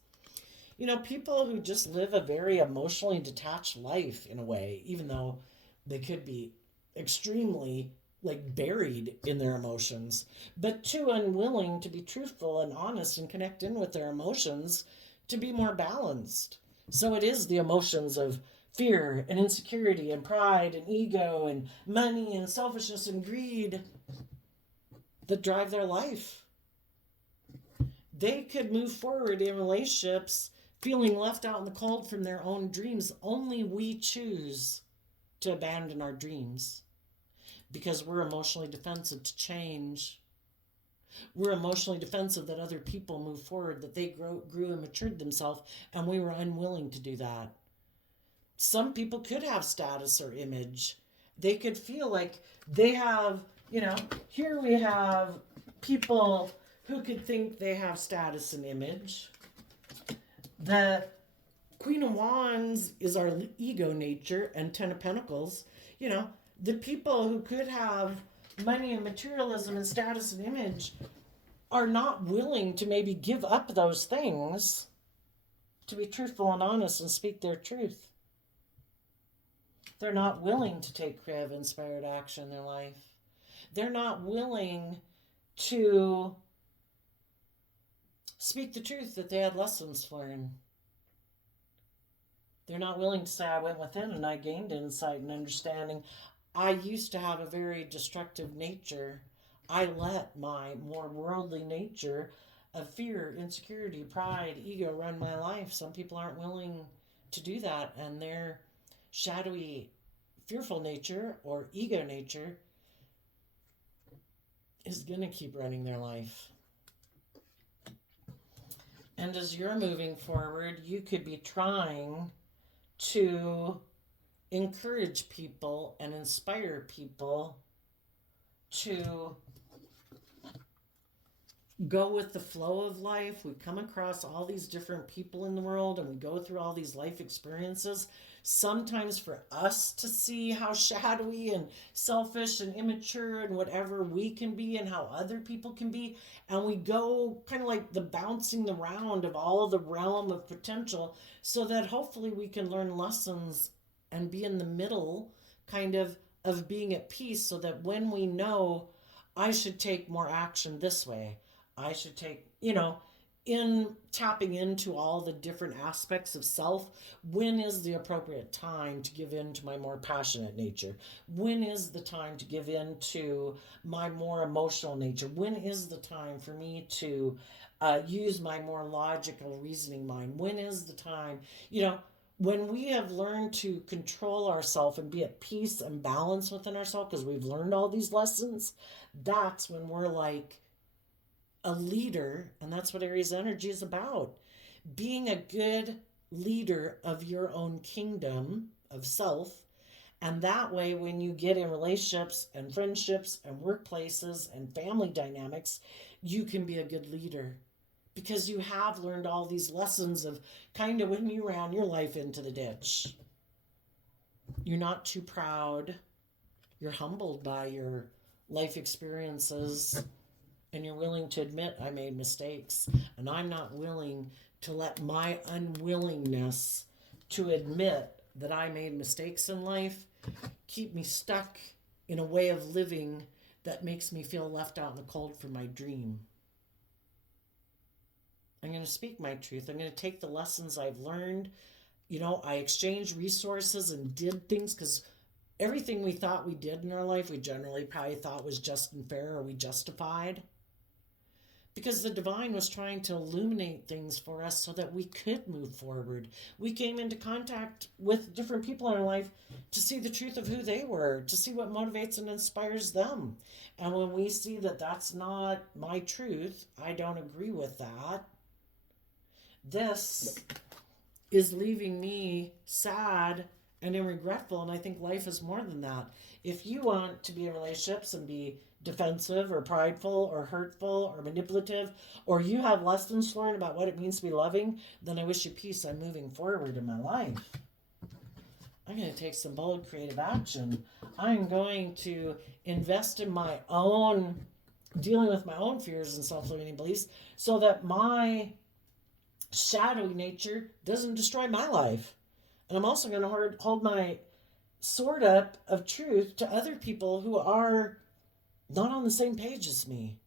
You know, people who just live a very emotionally detached life in a way, even though they could be extremely buried in their emotions, but too unwilling to be truthful and honest and connect in with their emotions to be more balanced. So it is the emotions of fear and insecurity and pride and ego and money and selfishness and greed that drive their life. They could move forward in relationships feeling left out in the cold from their own dreams. Only we choose to abandon our dreams because we're emotionally defensive to change. We're emotionally defensive that other people move forward, that they grew and matured themselves, and we were unwilling to do that. Some people could have status or image. They could feel like they have, here we have people who could think they have status and image. The Queen of Wands is our ego nature, and Ten of Pentacles. The people who could have money and materialism and status and image are not willing to maybe give up those things to be truthful and honest and speak their truth. They're not willing to take creative, inspired action in their life. They're not willing to speak the truth that they had lessons to learn. They're not willing to say, I went within and I gained insight and understanding. I used to have a very destructive nature. I let my more worldly nature of fear, insecurity, pride, ego run my life. Some people aren't willing to do that, and their shadowy, fearful nature or ego nature is going to keep running their life. And as you're moving forward, you could be trying to encourage people and inspire people to go with the flow of life. We come across all these different people in the world and we go through all these life experiences, sometimes for us to see how shadowy and selfish and immature and whatever we can be and how other people can be. And we go kind of like the bouncing around of all of the realm of potential so that hopefully we can learn lessons and be in the middle kind of being at peace, so that when we know I should take more action this way, I should take, in tapping into all the different aspects of self. When is the appropriate time to give in to my more passionate nature? When is the time to give in to my more emotional nature? When is the time for me to use my more logical reasoning mind? When is the time, when we have learned to control ourselves and be at peace and balance within ourselves because we've learned all these lessons, that's when we're like a leader. And that's what Aries energy is about. Being a good leader of your own kingdom of self. And that way, when you get in relationships and friendships and workplaces and family dynamics, you can be a good leader. Because you have learned all these lessons of kind of when you ran your life into the ditch. You're not too proud. You're humbled by your life experiences. And you're willing to admit, I made mistakes. And I'm not willing to let my unwillingness to admit that I made mistakes in life keep me stuck in a way of living that makes me feel left out in the cold from my dream. I'm going to speak my truth. I'm going to take the lessons I've learned. I exchanged resources and did things because everything we thought we did in our life, we generally probably thought was just and fair, or we justified. Because the divine was trying to illuminate things for us so that we could move forward. We came into contact with different people in our life to see the truth of who they were, to see what motivates and inspires them. And when we see that that's not my truth, I don't agree with that, this is leaving me sad and regretful. And I think life is more than that. If you want to be in relationships and be defensive or prideful or hurtful or manipulative, or you have lessons to learn about what it means to be loving, then I wish you peace. I'm moving forward in my life. I'm going to take some bold creative action. I'm going to invest in my own, dealing with my own fears and self-limiting beliefs so that my shadowy nature doesn't destroy my life. And I'm also going to hold my sword up of truth to other people who are not on the same page as me.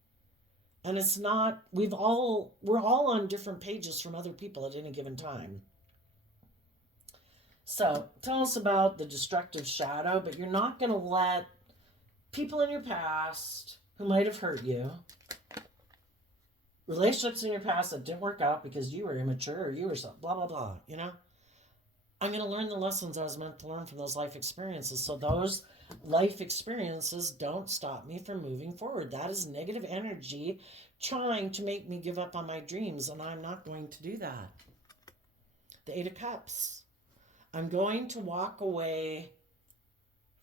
And it's not, we're all on different pages from other people at any given time. So tell us about the destructive shadow, but you're not going to let people in your past who might have hurt you, relationships in your past that didn't work out because you were immature or you were something, blah, blah, blah, I'm going to learn the lessons I was meant to learn from those life experiences. So those life experiences don't stop me from moving forward. That is negative energy trying to make me give up on my dreams, and I'm not going to do that. The Eight of Cups. I'm going to walk away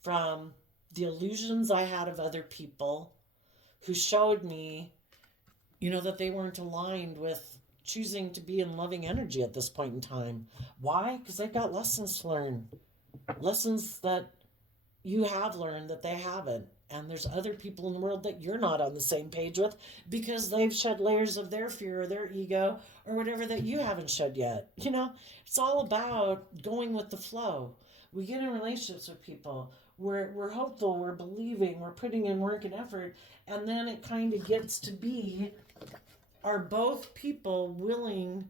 from the illusions I had of other people who showed me that they weren't aligned with choosing to be in loving energy at this point in time. Why? Because they've got lessons to learn. Lessons that you have learned that they haven't. And there's other people in the world that you're not on the same page with because they've shed layers of their fear or their ego or whatever that you haven't shed yet. It's all about going with the flow. We get in relationships with people. We're hopeful, we're believing, we're putting in work and effort. And then it kind of gets to be, are both people willing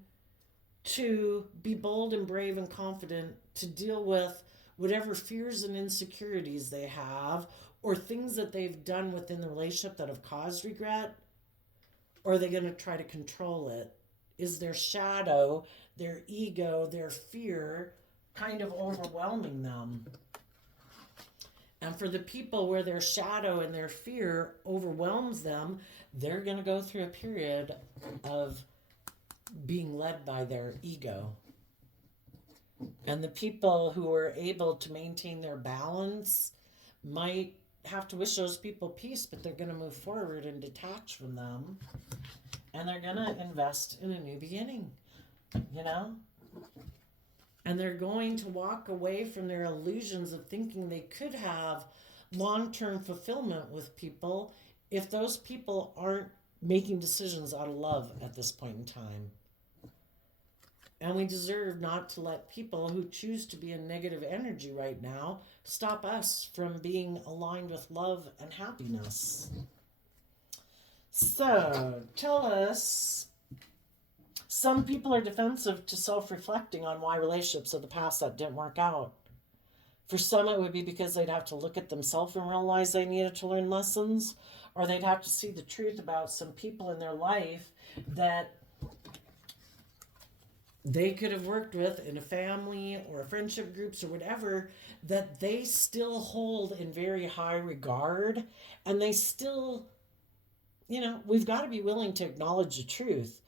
to be bold and brave and confident to deal with whatever fears and insecurities they have or things that they've done within the relationship that have caused regret? Or are they going to try to control it? Is their shadow, their ego, their fear kind of overwhelming them? And for the people where their shadow and their fear overwhelms them, they're going to go through a period of being led by their ego. And the people who are able to maintain their balance might have to wish those people peace, but they're going to move forward and detach from them. And they're going to invest in a new beginning, And they're going to walk away from their illusions of thinking they could have long-term fulfillment with people if those people aren't making decisions out of love at this point in time. And we deserve not to let people who choose to be in negative energy right now stop us from being aligned with love and happiness. So, tell us Some people are defensive to self-reflecting on why relationships of the past that didn't work out. For some, it would be because they'd have to look at themselves and realize they needed to learn lessons, or they'd have to see the truth about some people in their life that they could have worked with in a family or friendship groups or whatever, that they still hold in very high regard. And they still, we've got to be willing to acknowledge the truth,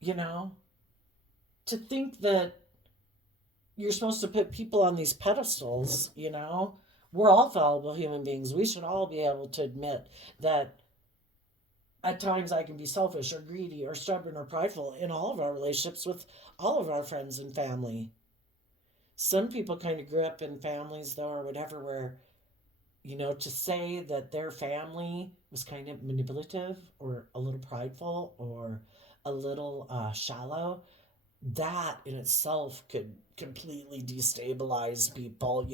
to think that you're supposed to put people on these pedestals, we're all fallible human beings. We should all be able to admit that at times I can be selfish or greedy or stubborn or prideful in all of our relationships with all of our friends and family. Some people kind of grew up in families, though, or whatever, where, to say that their family was kind of manipulative or a little prideful or a little shallow, that in itself could completely destabilize people,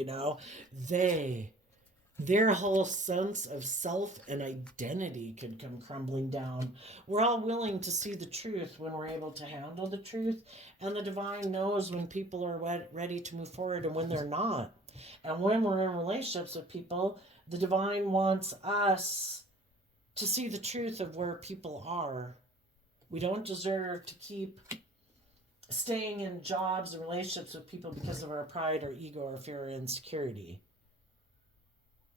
their whole sense of self and identity could come crumbling down. We're all willing to see the truth when we're able to handle the truth, and the divine knows when people are ready to move forward and when they're not. And when we're in relationships with people, the divine wants us to see the truth of where people are. We don't deserve to keep staying in jobs and relationships with people because of our pride or ego or fear or insecurity.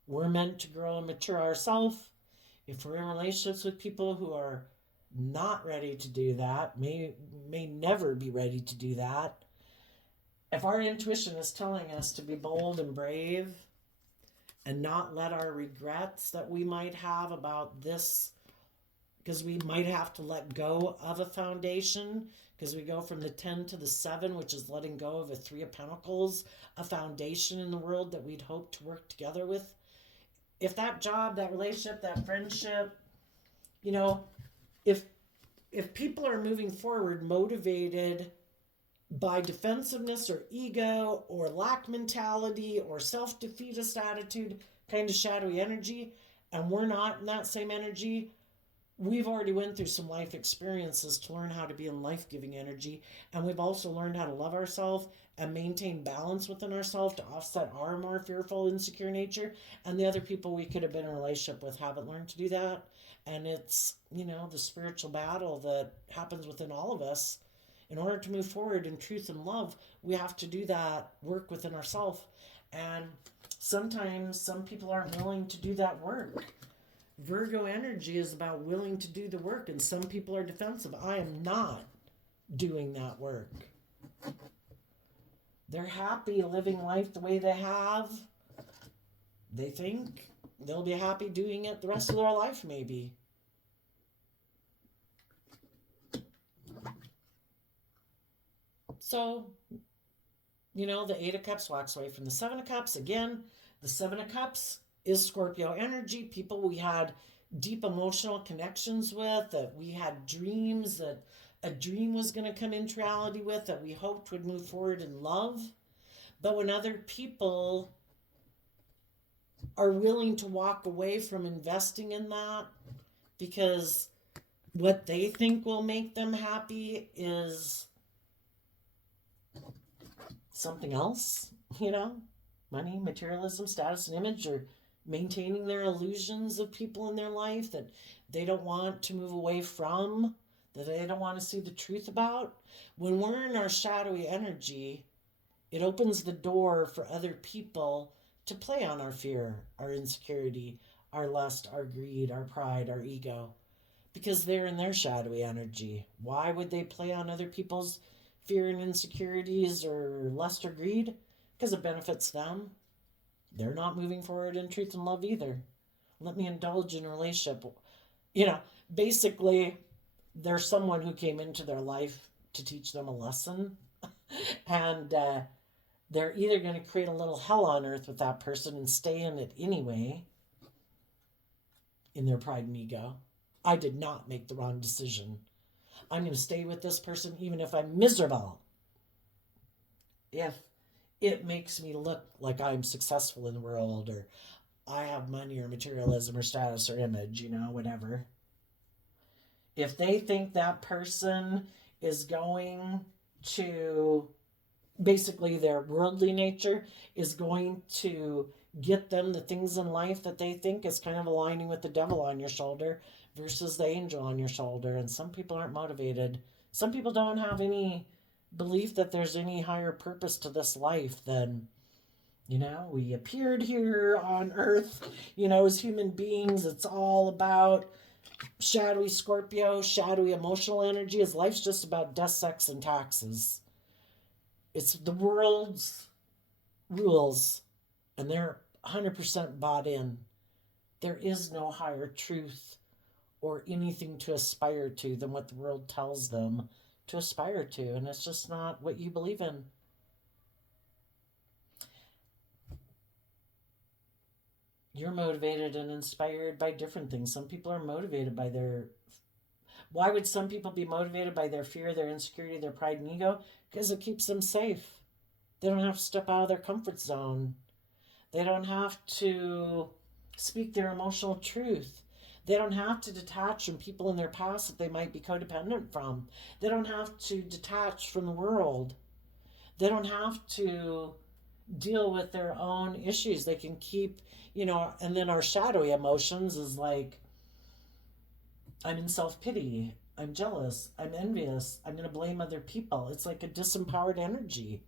We're meant to grow and mature ourselves. If we're in relationships with people who are not ready to do that, may never be ready to do that, if our intuition is telling us to be bold and brave and not let our regrets that we might have about this, because we might have to let go of a foundation, because we go from the 10 to the 7, which is letting go of a 3 of Pentacles, a foundation in the world that we'd hope to work together with. If that job, that relationship, that friendship, if people are moving forward motivated by defensiveness or ego or lack mentality or self-defeatist attitude, kind of shadowy energy, and we're not in that same energy, we've already went through some life experiences to learn how to be in life-giving energy, and we've also learned how to love ourselves and maintain balance within ourselves to offset our more fearful, insecure nature. And the other people we could have been in a relationship with haven't learned to do that. And it's, the spiritual battle that happens within all of us. In order to move forward in truth and love, we have to do that work within ourselves. And sometimes some people aren't willing to do that work. Virgo energy is about willing to do the work, and some people are defensive. I am not doing that work. They're happy living life the way they have. They think they'll be happy doing it the rest of their life, maybe. So, the 8 of Cups walks away from the 7 of Cups. Again, the 7 of Cups is Scorpio energy. People we had deep emotional connections with, that we had dreams, that a dream was going to come into reality with, that we hoped would move forward in love. But when other people are willing to walk away from investing in that because what they think will make them happy is something else, money, materialism, status, and image, or maintaining their illusions of people in their life that they don't want to move away from, that they don't want to see the truth about. When we're in our shadowy energy, it opens the door for other people to play on our fear, our insecurity, our lust, our greed, our pride, our ego, because they're in their shadowy energy. Why would they play on other people's fear and insecurities or lust or greed? Because it benefits them. They're not moving forward in truth and love either. Let me indulge in a relationship. Basically, there's someone who came into their life to teach them a lesson. And they're either going to create a little hell on earth with that person and stay in it anyway, in their pride and ego. I did not make the wrong decision. I'm going to stay with this person even if I'm miserable. If it makes me look like I'm successful in the world, or I have money or materialism or status or image, whatever. If they think that person is going to, basically their worldly nature is going to get them the things in life that they think is kind of aligning with the devil on your shoulder versus the angel on your shoulder. And some people aren't motivated. Some people don't have any belief that there's any higher purpose to this life than, we appeared here on earth, as human beings. It's all about shadowy Scorpio, shadowy emotional energy. His life's just about death, sex, and taxes. It's the world's rules, and they're 100% bought in. There is no higher truth or anything to aspire to than what the world tells them to aspire to, and it's just not what you believe in. You're motivated and inspired by different things. Some people are motivated by why would some people be motivated by their fear, their insecurity, their pride and ego? Because it keeps them safe. They don't have to step out of their comfort zone. They don't have to speak their emotional truth. They don't have to detach from people in their past that they might be codependent from. They don't have to detach from the world. They don't have to deal with their own issues. They can keep, and then our shadowy emotions is like, I'm in self-pity, I'm jealous, I'm envious, I'm going to blame other people. It's like a disempowered energy.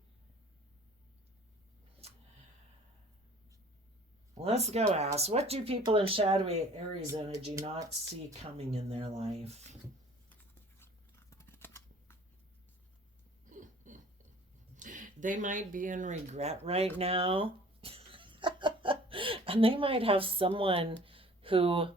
Let's go ask, what do people in shadowy Aries energy not see coming in their life? They might be in regret right now. And they might have someone who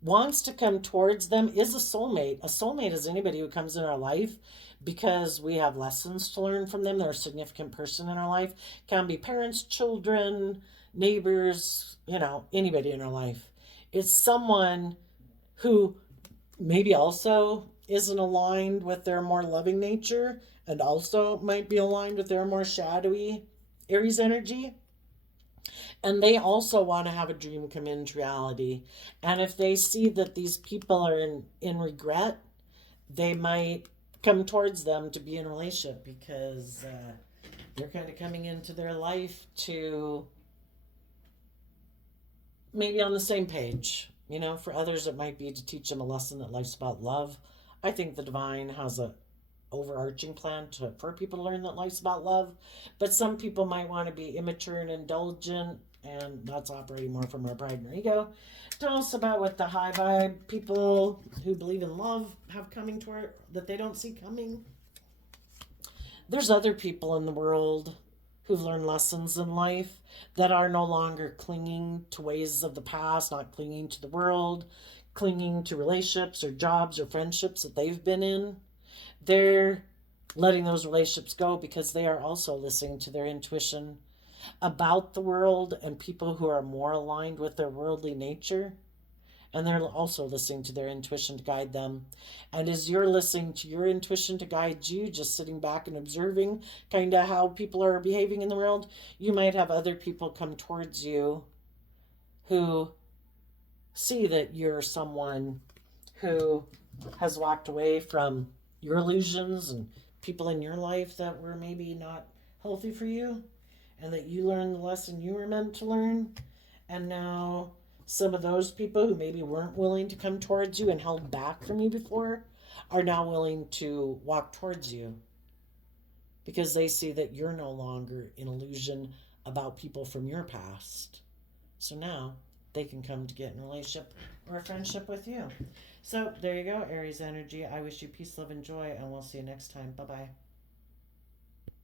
wants to come towards them, is a soulmate. A soulmate is anybody who comes in our life because we have lessons to learn from them. They're a significant person in our life. Can be parents, children, neighbors, anybody in our life. It's someone who maybe also isn't aligned with their more loving nature and also might be aligned with their more shadowy Aries energy. And they also want to have a dream come into reality. And if they see that these people are in regret, they might come towards them to be in a relationship because they're kind of coming into their life to maybe on the same page. For others, it might be to teach them a lesson that life's about love. I think the divine has a overarching plan for people to learn that life's about love. But some people might want to be immature and indulgent, and that's operating more from our pride and our ego. Tell us about what the high vibe people who believe in love have coming toward that they don't see coming. There's other people in the world who've learned lessons in life that are no longer clinging to ways of the past, not clinging to the world, clinging to relationships or jobs or friendships that they've been in. They're letting those relationships go because they are also listening to their intuition about the world and people who are more aligned with their worldly nature. And they're also listening to their intuition to guide them. And as you're listening to your intuition to guide you, just sitting back and observing kind of how people are behaving in the world, you might have other people come towards you who see that you're someone who has walked away from your illusions and people in your life that were maybe not healthy for you, and that you learned the lesson you were meant to learn. And now some of those people who maybe weren't willing to come towards you and held back from you before are now willing to walk towards you because they see that you're no longer an illusion about people from your past. So now they can come to get in a relationship or a friendship with you. So there you go, Aries energy. I wish you peace, love, and joy, and we'll see you next time. Bye-bye.